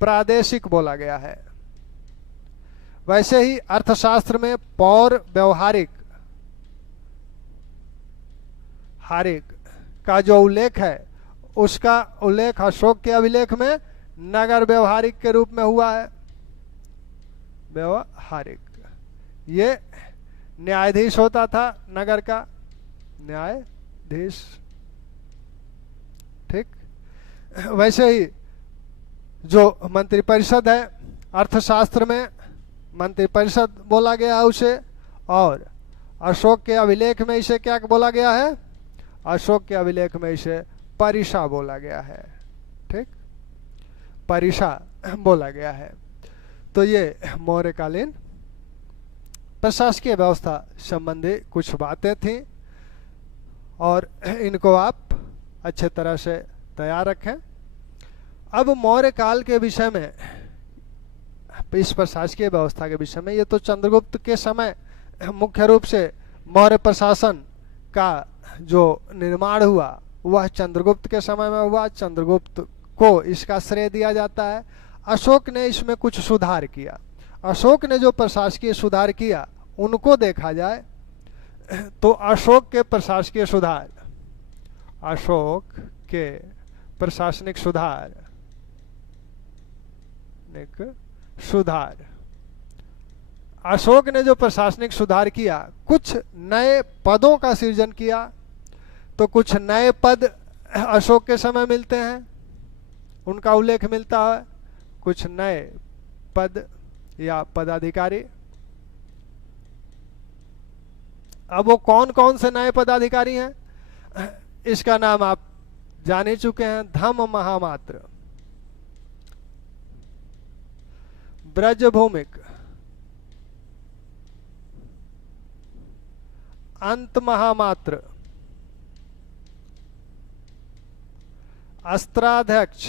प्रादेशिक बोला गया है। वैसे ही अर्थशास्त्र में पौर व्यवहारिक का जो उल्लेख है, उसका उल्लेख अशोक के अभिलेख में नगर व्यवहारिक के रूप में हुआ है। व्यवहारिक ये न्यायाधीश होता था नगर का, न्यायाधीश। ठीक। वैसे ही जो मंत्रिपरिषद है, अर्थशास्त्र में मंत्रिपरिषद बोला गया है उसे। और अशोक के अभिलेख में इसे क्या बोला गया है? अशोक के अभिलेख में इसे परिषा बोला गया है। ठीक, परिषा बोला गया है। तो ये मौर्यकालीन प्रशासकीय व्यवस्था संबंधी कुछ बातें थी और इनको आप अच्छे तरह से तैयार रखें। अब मौर्य काल के विषय में, इस प्रशासकीय व्यवस्था के विषय में, ये तो चंद्रगुप्त के समय मुख्य रूप से मौर्य प्रशासन का जो निर्माण हुआ वह चंद्रगुप्त के समय में हुआ। चंद्रगुप्त को इसका श्रेय दिया जाता है। अशोक ने इसमें कुछ सुधार किया। अशोक ने जो प्रशासकीय सुधार किया उनको देखा जाए तो अशोक के प्रशासकीय सुधार, अशोक के प्रशासनिक सुधार, अशोक ने जो प्रशासनिक सुधार किया, कुछ नए पदों का सृजन किया। तो कुछ नए पद अशोक के समय मिलते हैं, उनका उल्लेख मिलता है। कुछ नए पद या पदाधिकारी। अब वो कौन कौन से नए पदाधिकारी हैं, इसका नाम आप जान ही चुके हैं। धम्म महामात्र, ब्रजभूमिक, अंत महामात्र, अस्त्राध्यक्ष।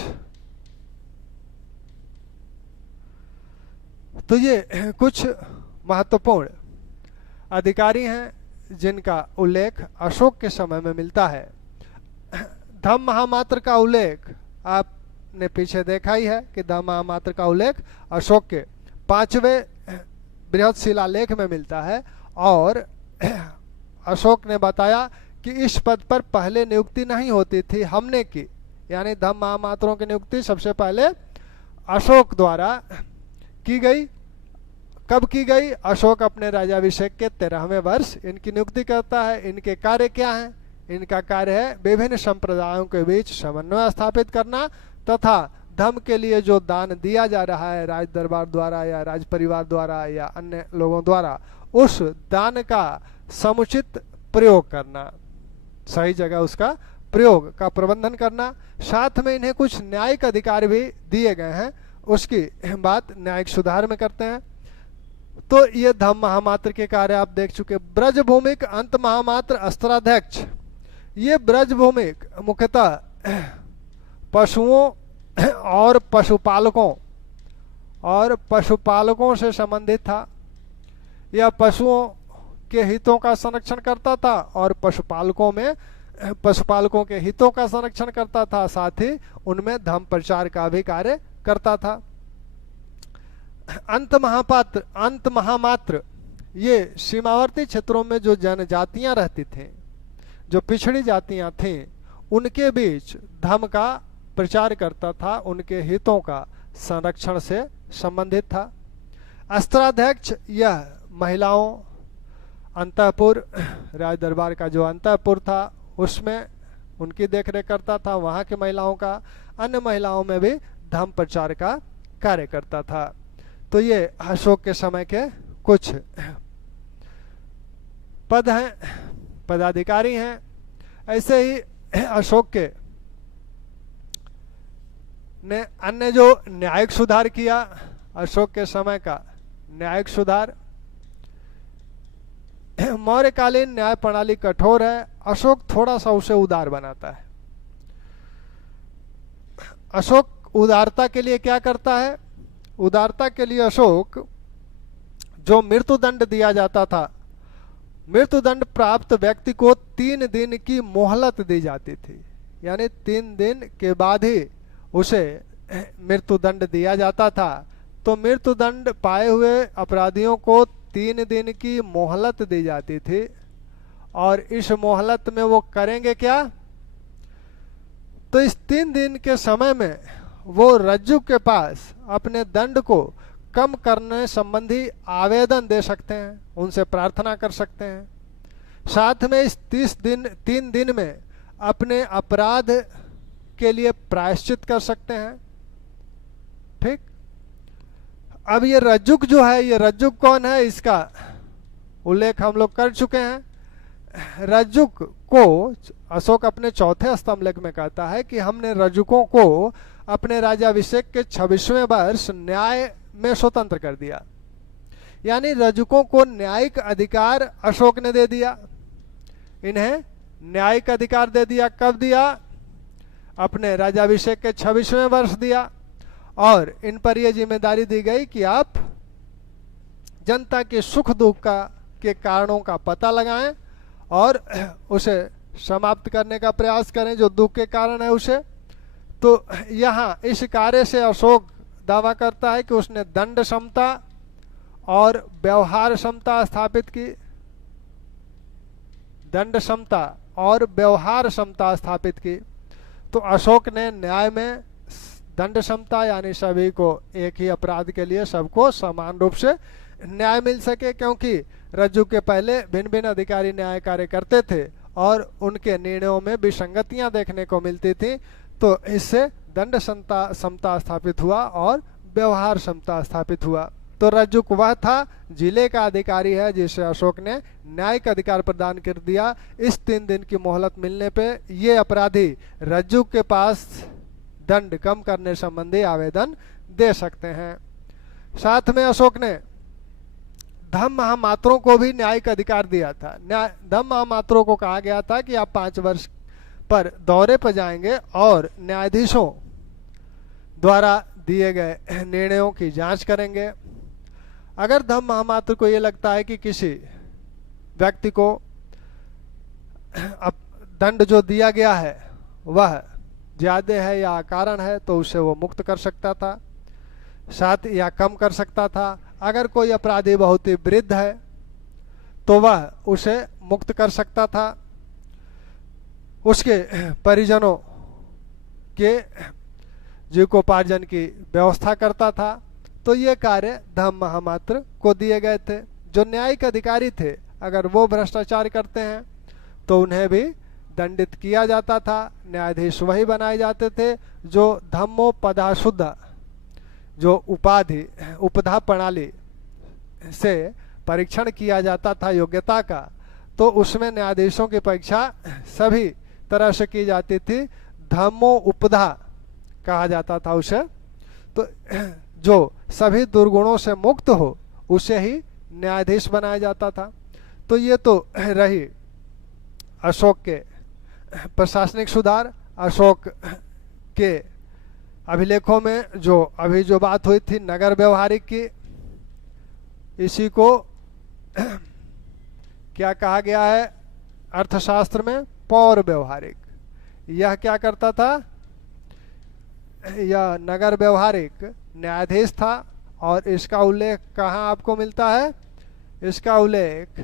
तो ये कुछ महत्वपूर्ण अधिकारी हैं जिनका उल्लेख अशोक के समय में मिलता है। धम्म महामात्र का उल्लेख आपने पीछे देखा ही है कि धम्म महामात्र का उल्लेख अशोक के 5वें बृहद शिलालेख में मिलता है। और अशोक ने बताया कि इस पद पर पहले नियुक्ति नहीं होती थी, हमने की। यानी धम्म महामात्रों की नियुक्ति सबसे पहले अशोक द्वारा की गई। कब की गई? अशोक अपने राज्याभिषेक के 13वें वर्ष इनकी नियुक्ति करता है। इनके कार्य क्या हैं? इनका कार्य है विभिन्न संप्रदायों के बीच समन्वय स्थापित करना तथा धर्म के लिए जो दान दिया जा रहा है राज दरबार द्वारा या राज परिवार द्वारा या अन्य लोगों द्वारा, उस दान का समुचित प्रयोग करना, सही जगह उसका प्रयोग का प्रबंधन करना। साथ में इन्हें कुछ न्यायिक अधिकार भी दिए गए हैं, उसकी बात न्यायिक सुधार में करते हैं। तो ये धम्म महामात्र के कार्य आप देख चुके। ब्रजभूमिक अंत महामात्र अस्त्राध्यक्ष, ये ब्रजभूमिक मुख्यतः पशुओं और पशुपालकों से संबंधित था। यह पशुओं के हितों का संरक्षण करता था और पशुपालकों के हितों का संरक्षण करता था, साथ ही उनमें धर्म प्रचार का भी कार्य करता था। अंत महामात्र ये सीमावर्ती क्षेत्रों में जो जनजातियां रहती थीं, जो पिछड़ी जातियां थीं, उनके बीच धर्म का प्रचार करता था, उनके हितों का संरक्षण से संबंधित था। अस्त्राध्यक्ष यह महिलाओं, अंतःपुर, राज दरबार का जो अंतःपुर था उसमें उनकी देखरेख करता था, वहाँ की महिलाओं का, अन्य महिलाओं में भी धर्म प्रचार का कार्य करता था। तो ये अशोक के समय के कुछ पद हैं, पदाधिकारी हैं। ऐसे ही अशोक के ने अन्य जो न्यायिक सुधार किया, अशोक के समय का न्यायिक सुधार, मौर्यकालीन न्याय प्रणाली कठोर है, अशोक थोड़ा सा उसे उदार बनाता है। अशोक उदारता के लिए क्या करता है? उदारता के लिए अशोक जो मृत्युदंड दिया जाता था, मृत्युदंड प्राप्त व्यक्ति को 3 दिन की मोहलत दी जाती थी। यानी 3 दिन के बाद ही उसे मृत्युदंड दिया जाता था। तो मृत्युदंड पाए हुए अपराधियों को 3 दिन की मोहलत दी जाती थी और इस मोहलत में वो करेंगे क्या? तो इस 3 दिन के समय में वो रज्जु के पास अपने दंड को कम करने संबंधी आवेदन दे सकते हैं, उनसे प्रार्थना कर सकते हैं। साथ में इस 3 दिन में अपने अपराध के लिए प्रायश्चित कर सकते हैं। ठीक। अब ये रज्जुक जो है, ये रज्जुक कौन है, इसका उल्लेख हम लोग कर चुके हैं। रज्जुक को अशोक अपने 4थे स्तंभ में कहता है कि हमने रज्जुकों को अपने राज्याभिषेक के 26वें वर्ष न्याय में स्वतंत्र कर दिया। यानी रज्जुकों को न्यायिक अधिकार अशोक ने दे दिया, इन्हें न्यायिक अधिकार दे दिया। कब दिया? अपने राज्याभिषेक के 26वें वर्ष दिया और इन पर यह जिम्मेदारी दी गई कि आप जनता के सुख दुख के कारणों का पता लगाएं और उसे समाप्त करने का प्रयास करें, जो दुख के कारण है उसे। तो यहाँ इस कार्य से अशोक दावा करता है कि उसने दंड समता और व्यवहार समता स्थापित की। दंड समता और व्यवहार समता स्थापित की। तो अशोक ने न्याय में दंड समता, यानी सभी को एक ही अपराध के लिए सबको समान रूप से न्याय मिल सके, क्योंकि रज्जु के पहले भिन्न भिन्न अधिकारी न्याय कार्य करते थे और उनके निर्णयों में विसंगतियां देखने को मिलती थी। तो इससे दंड समता स्थापित हुआ और व्यवहार समता स्थापित हुआ। तो रज्जुक वह था, जिले का अधिकारी है जिसे अशोक ने न्यायिक अधिकार प्रदान कर दिया। इस 3 दिन की मोहलत मिलने पे ये अपराधी रज्जुक के पास दंड कम करने संबंधी आवेदन दे सकते हैं। साथ में अशोक ने धम्म महामात्रों को भी न्यायिक अधिकार दिया था। धम्म महामात्रों को कहा गया था कि आप 5 वर्ष पर दौरे पर जाएंगे और न्यायाधीशों द्वारा दिए गए निर्णयों की जांच करेंगे। अगर धम्म महामात्र को ये लगता है कि किसी व्यक्ति को दंड जो दिया गया है वह ज्यादा है या अकारण है, तो उसे वो मुक्त कर सकता था, साथ या कम कर सकता था। अगर कोई अपराधी बहुत ही वृद्ध है तो वह उसे मुक्त कर सकता था, उसके परिजनों के जीविकोपार्जन की व्यवस्था करता था। तो ये कार्य धम्म महामात्र को दिए गए थे। जो न्यायिक अधिकारी थे, अगर वो भ्रष्टाचार करते हैं तो उन्हें भी दंडित किया जाता था। न्यायाधीश वही बनाए जाते थे जो धम्मोपधाशुद्ध, जो उपाधि उपधा प्रणाली से परीक्षण किया जाता था योग्यता का, तो उसमें न्यायाधीशों की परीक्षा सभी तरह से की जाती थी। धम्मो उपधा कहा जाता था उसे। तो जो सभी दुर्गुणों से मुक्त हो उसे ही न्यायाधीश बनाया जाता था। तो ये तो रही अशोक के प्रशासनिक सुधार। अशोक के अभिलेखों में जो बात हुई थी नगर व्यवहारिक की, इसी को क्या कहा गया है अर्थशास्त्र में, पौर व्यवहारिक। यह क्या करता था, यह नगर व्यवहारिक न्यायाधीश था। और इसका उल्लेख कहाँ आपको मिलता है, इसका उल्लेख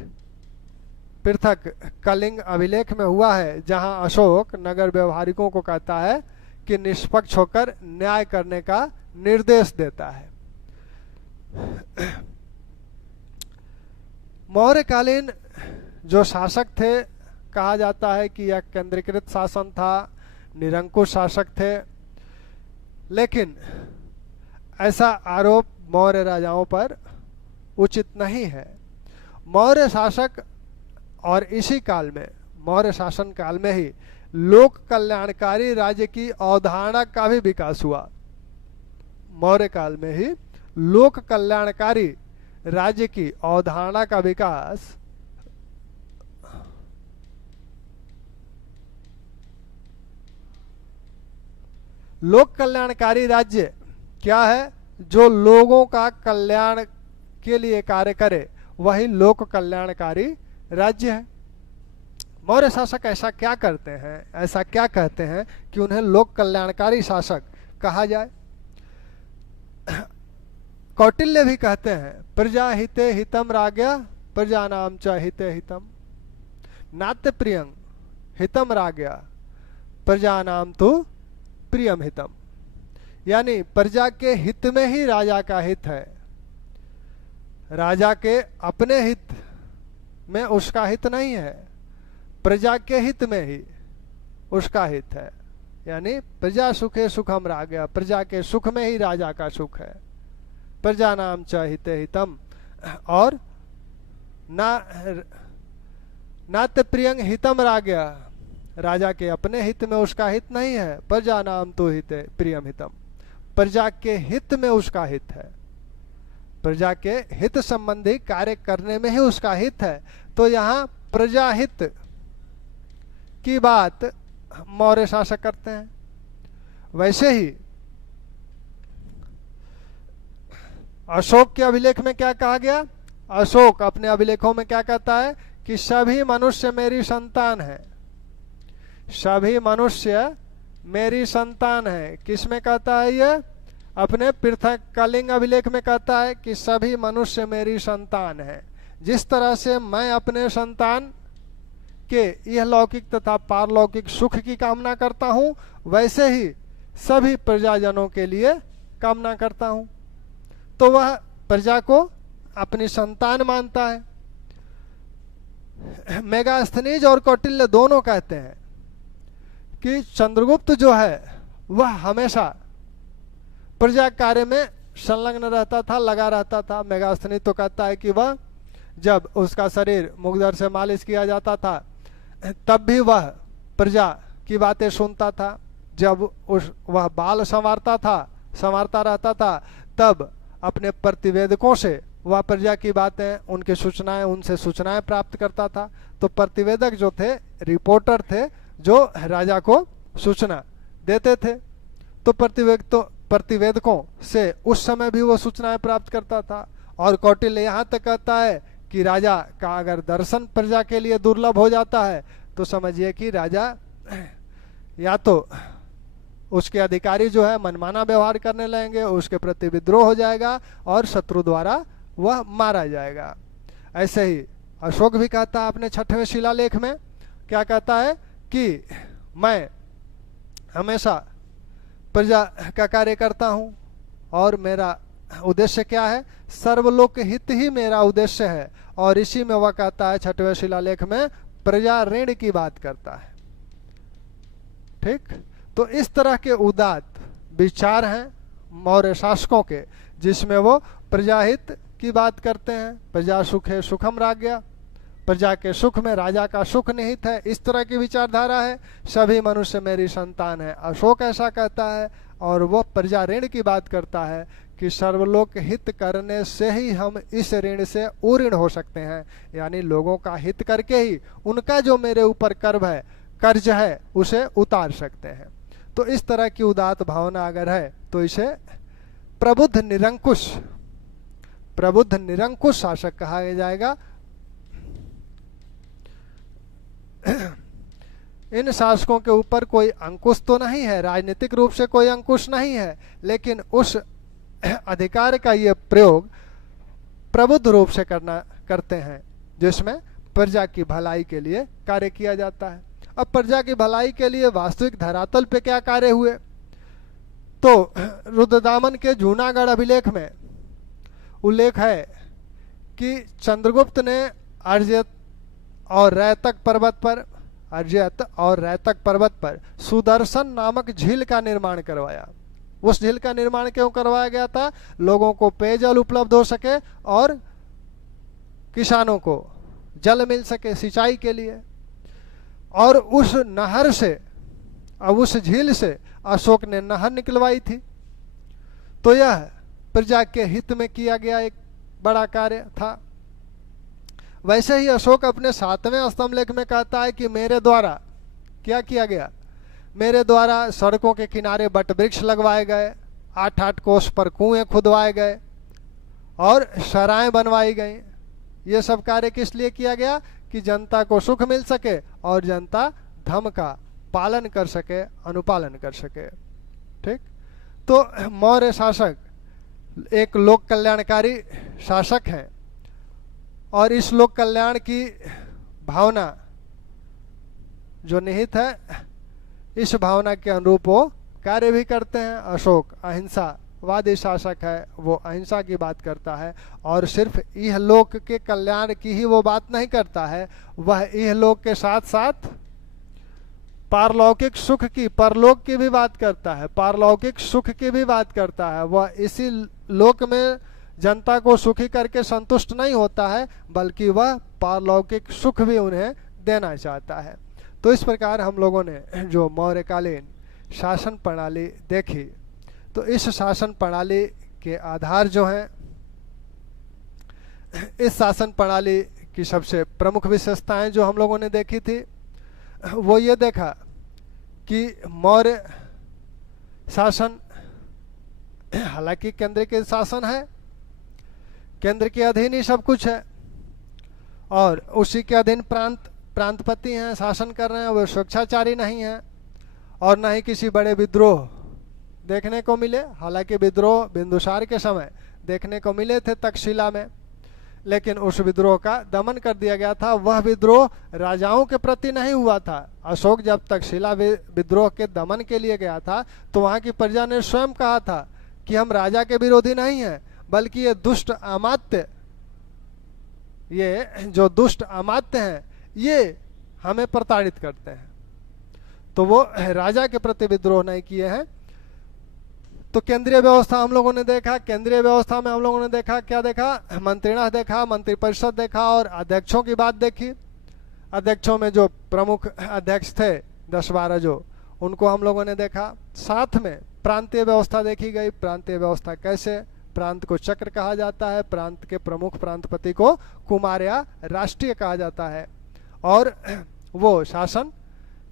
पृथक कलिंग अभिलेख में हुआ है, जहां अशोक नगर व्यवहारिकों को कहता है कि निष्पक्ष होकर न्याय करने का निर्देश देता है। मौर्यकालीन जो शासक थे, कहा जाता है कि यह केंद्रीकृत शासन था, निरंकुश शासक थे। लेकिन ऐसा आरोप मौर्य राजाओं पर उचित नहीं है। मौर्य शासक, और इसी काल में, मौर्य शासन काल में ही लोक कल्याणकारी राज्य की अवधारणा का भी विकास हुआ। मौर्य काल में ही लोक कल्याणकारी राज्य की अवधारणा का विकास लोक कल्याणकारी राज्य क्या है, जो लोगों का कल्याण के लिए कार्य करे, वही लोक कल्याणकारी राज्य है। मौर्य शासक ऐसा क्या करते हैं, ऐसा क्या कहते हैं कि उन्हें लोक कल्याणकारी शासक कहा जाए। कौटिल्य भी कहते हैं, प्रजा हिते हितम राज्ञा प्रजानाम च हिते हितम, नात्य प्रियं हितम राज्ञा प्रजानाम तो प्रियम हितम। यानी प्रजा के हित में ही राजा का हित है, राजा के अपने हित में उसका हित नहीं है, प्रजा के हित में ही उसका हित है। यानी प्रजा सुखे सुखम राज्ञा, प्रजा के सुख में ही राजा का सुख है। प्रजा नाम च हिते हितम, और नात्य प्रियं हितम राज्ञा, राजा के अपने हित में उसका हित नहीं है। प्रजा नाम तो हिते प्रियम हितम, प्रजा के हित में उसका हित है, प्रजा के हित संबंधी कार्य करने में ही उसका हित है। तो यहाँ प्रजा हित की बात मौर्य शासक करते हैं। वैसे ही अशोक के अभिलेख में क्या कहा गया, अशोक अपने अभिलेखों में क्या कहता है कि सभी मनुष्य मेरी संतान है, सभी मनुष्य मेरी संतान है। किस में कहता है ये, अपने पृथक कलिंग अभिलेख में कहता है कि सभी मनुष्य मेरी संतान है। जिस तरह से मैं अपने संतान के यह लौकिक तथा पारलौकिक सुख की कामना करता हूं, वैसे ही सभी प्रजाजनों के लिए कामना करता हूं। तो वह प्रजा को अपनी संतान मानता है। मेगास्थनीज और कौटिल्य दोनों कहते हैं कि चंद्रगुप्त जो है वह हमेशा प्रजा कार्य में संलग्न रहता था, लगा रहता था। मेगास्थनी तो कहता है कि वह जब उसका शरीर मुगदर से मालिश किया जाता था तब भी वह प्रजा की बातें सुनता था। जब वह बाल संवारता रहता था तब अपने प्रतिवेदकों से वह प्रजा की बातें, उनकी सूचनाएं, उनसे सूचनाएं प्राप्त करता था। तो प्रतिवेदक जो थे, रिपोर्टर थे, जो राजा को सूचना देते थे। तो प्रतिवेदकों से उस समय भी वो सूचनाएं प्राप्त करता था। और कौटिल्य यहाँ तक कहता है कि राजा का अगर दर्शन प्रजा के लिए दुर्लभ हो जाता है तो समझिए कि राजा या तो उसके अधिकारी जो है मनमाना व्यवहार करने लगेंगे, उसके प्रति विद्रोह हो जाएगा और शत्रु द्वारा वह मारा जाएगा। ऐसे ही अशोक भी कहता है अपने 6वें शिलालेख में, क्या कहता है कि मैं हमेशा प्रजा का कार्य करता हूं और मेरा उद्देश्य क्या है, सर्वलोक हित ही मेरा उद्देश्य है। और इसी में वह कहता है 6वें शिलालेख में प्रजा ऋण की बात करता है। ठीक, तो इस तरह के उदात्त विचार हैं मौर्य शासकों के, जिसमें वो प्रजाहित की बात करते हैं। प्रजा सुखे सुखम राज्ञा, प्रजा के सुख में राजा का सुख निहित है, इस तरह की विचारधारा है। सभी मनुष्य मेरी संतान है, अशोक ऐसा कहता है। और वह प्रजा ऋण की बात करता है कि सर्वलोक हित करने से ही हम इस ऋण से उऋण हो सकते हैं, यानी लोगों का हित करके ही उनका जो मेरे ऊपर कर्ज है उसे उतार सकते हैं। तो इस तरह की उदात्त भावना अगर है तो इसे प्रबुद्ध निरंकुश शासक कहा जाएगा। इन शासकों के ऊपर कोई अंकुश तो नहीं है, राजनीतिक रूप से कोई अंकुश नहीं है, लेकिन उस अधिकार का ये प्रयोग प्रबुद्ध रूप से करते हैं, जिसमें प्रजा की भलाई के लिए कार्य किया जाता है। अब प्रजा की भलाई के लिए वास्तविक धरातल पे क्या कार्य हुए, तो रुद्रदामन के जूनागढ़ अभिलेख में उल्लेख है कि चंद्रगुप्त ने अर्जत और रैतक पर्वत पर सुदर्शन नामक झील का निर्माण करवाया। उस झील का निर्माण क्यों करवाया गया था, लोगों को पेयजल उपलब्ध हो सके और किसानों को जल मिल सके सिंचाई के लिए। और उस नहर से, अब उस झील से अशोक ने नहर निकलवाई थी। तो यह प्रजा के हित में किया गया एक बड़ा कार्य था। वैसे ही अशोक अपने 7वें स्तंभलेख में कहता है कि मेरे द्वारा क्या किया गया, मेरे द्वारा सड़कों के किनारे बट वृक्ष लगवाए गए, 8-8 कोस पर कुएं खुदवाए गए और सराय बनवाई गई। ये सब कार्य किस लिए किया गया कि जनता को सुख मिल सके और जनता धर्म का पालन कर सके, अनुपालन कर सके। ठीक, तो मौर्य शासक एक लोक कल्याणकारी शासक हैं और इस लोक कल्याण की भावना जो निहित है, इस भावना के अनुरूप वो कार्य भी करते हैं। अशोक अहिंसावादी शासक है, वो अहिंसा की बात करता है और सिर्फ इहलोक के कल्याण की ही वो बात नहीं करता है, वह इहलोक के साथ साथ पारलौकिक सुख की, परलोक की भी बात करता है, पारलौकिक सुख की भी बात करता है। वह इसी लोक में जनता को सुखी करके संतुष्ट नहीं होता है, बल्कि वह पारलौकिक सुख भी उन्हें देना चाहता है। तो इस प्रकार हम लोगों ने जो मौर्यकालीन शासन प्रणाली देखी, तो इस शासन प्रणाली के आधार जो हैं, इस शासन प्रणाली की सबसे प्रमुख विशेषताएं जो हम लोगों ने देखी थी, वो ये देखा कि मौर्य शासन हालांकि केंद्र के शासन है, केंद्र के अधीन ही सब कुछ है और उसी के अधीन प्रांतपति हैं, शासन कर रहे हैं, वो स्वेच्छाचारी नहीं है और न ही किसी बड़े विद्रोह देखने को मिले। हालांकि विद्रोह बिंदुसार के समय देखने को मिले थे तक्षशिला में, लेकिन उस विद्रोह का दमन कर दिया गया था। वह विद्रोह राजाओं के प्रति नहीं हुआ था। अशोक जब तक्षशिला विद्रोह के दमन के लिए गया था तो वहां की प्रजा ने स्वयं कहा था कि हम राजा के विरोधी नहीं हैं, बल्कि ये दुष्ट अमात्य, ये जो दुष्ट अमात्य हैं ये हमें प्रताड़ित करते हैं। तो वो राजा के प्रति विद्रोह नहीं किए हैं। तो केंद्रीय व्यवस्था हम लोगों ने देखा, केंद्रीय व्यवस्था में हम लोगों ने देखा, क्या देखा, मंत्रिणा देखा, मंत्रिपरिषद देखा और अध्यक्षों की बात देखी। अध्यक्षों में जो प्रमुख अध्यक्ष थे 10-12 जो, उनको हम लोगों ने देखा। साथ में प्रांतीय व्यवस्था देखी गई। प्रांतीय व्यवस्था कैसे, प्रांत को चक्र कहा जाता है, प्रांत के प्रमुख प्रांतपति को कुमार या राष्ट्रीय कहा जाता है और वो शासन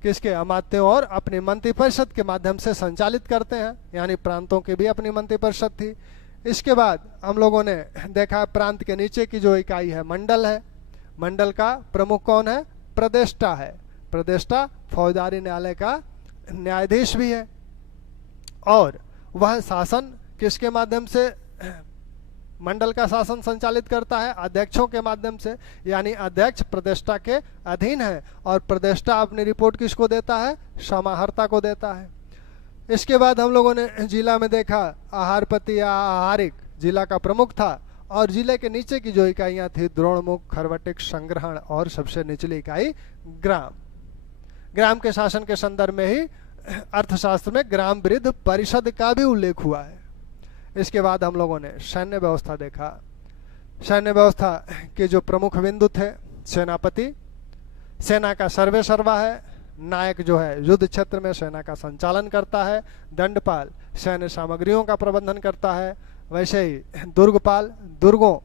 किसके, अमात्यों और अपनी मंत्रिपरिषद के माध्यम से संचालित करते हैं, यानी प्रांतों की भी अपनी मंत्रिपरिषद थी। इसके बाद हम लोगों ने देखा प्रांत के नीचे की जो इकाई है मंडल है। मंडल का प्रमुख कौन है, प्रदेष्टा है। प्रदेष्टा फौजदारी न्यायालय का न्यायाधीश भी है और वह शासन किसके माध्यम से मंडल का शासन संचालित करता है अध्यक्षों के माध्यम से, यानी अध्यक्ष प्रदेष्टा के अधीन है और प्रदेष्टा अपनी रिपोर्ट किसको देता है, समाहर्ता को देता है। इसके बाद हम लोगों ने जिला में देखा आहारपति या आहारिक जिला का प्रमुख था, और जिले के नीचे की जो इकाइयां थी द्रोणमुख, खरवटिक, संग्रहण और सबसे निचली इकाई ग्राम। ग्राम के शासन के संदर्भ में ही अर्थशास्त्र में ग्राम वृद्ध परिषद का भी उल्लेख हुआ है। इसके बाद हम लोगों ने सैन्य व्यवस्था देखा। सैन्य व्यवस्था के जो प्रमुख बिंदु थे, सेनापति सेना का सर्वे सर्वा है, नायक जो है युद्ध क्षेत्र में सेना का संचालन करता है, दंडपाल सैन्य सामग्रियों का प्रबंधन करता है, वैसे ही दुर्गपाल दुर्गों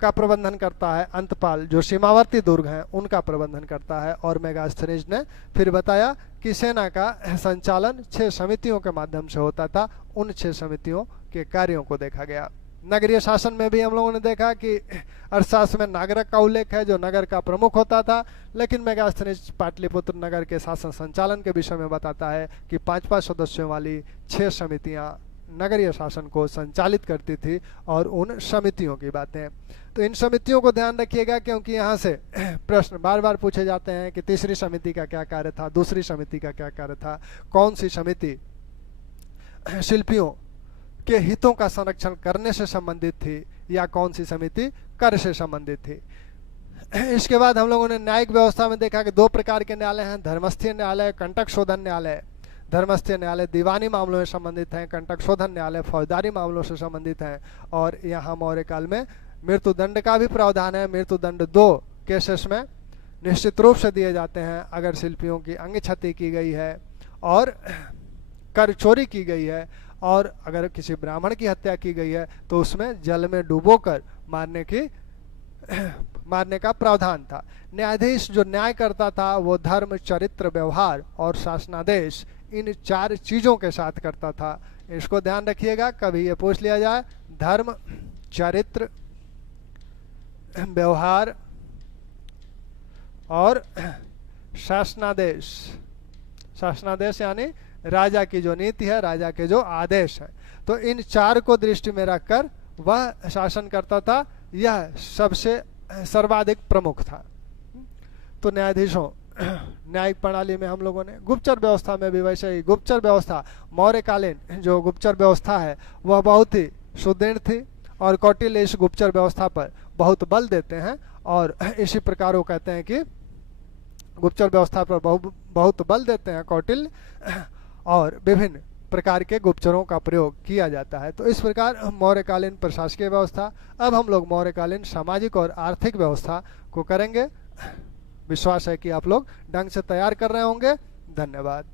का प्रबंधन करता है, अंतपाल जो सीमावर्ती दुर्ग हैं उनका प्रबंधन करता है। और मेगास्थनीज ने फिर बताया कि सेना का संचालन 6 समितियों के माध्यम से होता था। उन 6 समितियों के कार्यों को देखा गया। नगरीय शासन में भी हम लोगों ने देखा कि अर्थशास्त्र में नागरिक का उल्लेख है जो नगर का प्रमुख होता था, लेकिन मेगास्थनीज पाटलिपुत्र नगर के शासन संचालन के विषय में बताता है कि 5-5 सदस्यों वाली 6 समितियां नगरीय शासन को संचालित करती थी। और उन समितियों की बातें, तो इन समितियों को ध्यान रखिएगा क्योंकि यहाँ से प्रश्न बार बार पूछे जाते हैं कि तीसरी समिति का क्या कार्य था, दूसरी समिति का क्या कार्य था, कौन सी समिति शिल्पियों के हितों का संरक्षण करने से संबंधित थी या कौन सी समिति कर से संबंधित थी। इसके बाद हम लोगों ने न्यायिक व्यवस्था में देखा कि 2 प्रकार के न्यायालय हैं, धर्मस्थीय न्यायालय, कंटक शोधन न्यायालय। धर्मस्थीय न्यायालय दीवानी मामलों से संबंधित हैं, कंटक शोधन न्यायालय फौजदारी मामलों से संबंधित हैं। और यहाँ मौर्य काल में मृत्युदंड का भी प्रावधान है। मृत्युदंड 2 केसेस में निश्चित रूप से दिए जाते हैं, अगर शिल्पियों की अंग क्षति की गई है और कर चोरी की गई है और अगर किसी ब्राह्मण की हत्या की गई है तो उसमें जल में डुबोकर मारने का प्रावधान था। न्यायाधीश जो न्याय करता था वो धर्म, चरित्र, व्यवहार और शासनादेश इन 4 चीजों के साथ करता था। इसको ध्यान रखिएगा, कभी ये पूछ लिया जाए धर्म, चरित्र, व्यवहार और शासनादेश। शासनादेश यानी राजा की जो नीति है, राजा के जो आदेश है, तो इन 4 को दृष्टि में रखकर वह शासन करता था। यह सबसे सर्वाधिक प्रमुख था। तो न्यायाधीशों न्यायिक प्रणाली में हम लोगों ने गुप्तचर व्यवस्था में भी वैसे ही गुप्तचर व्यवस्था, मौर्यकालीन जो गुप्तचर व्यवस्था है वह बहुत ही सुदृढ़ थी और कौटिल्य इस गुप्तचर व्यवस्था पर बहुत बल देते हैं। और इसी प्रकार वो कहते हैं कि गुप्तचर व्यवस्था पर बहुत बल देते हैं कौटिल्य और विभिन्न प्रकार के गुप्तचरों का प्रयोग किया जाता है। तो इस प्रकार मौर्यकालीन प्रशासकीय व्यवस्था। अब हम लोग मौर्यकालीन सामाजिक और आर्थिक व्यवस्था को करेंगे। विश्वास है कि आप लोग ढंग से तैयार कर रहे होंगे। धन्यवाद।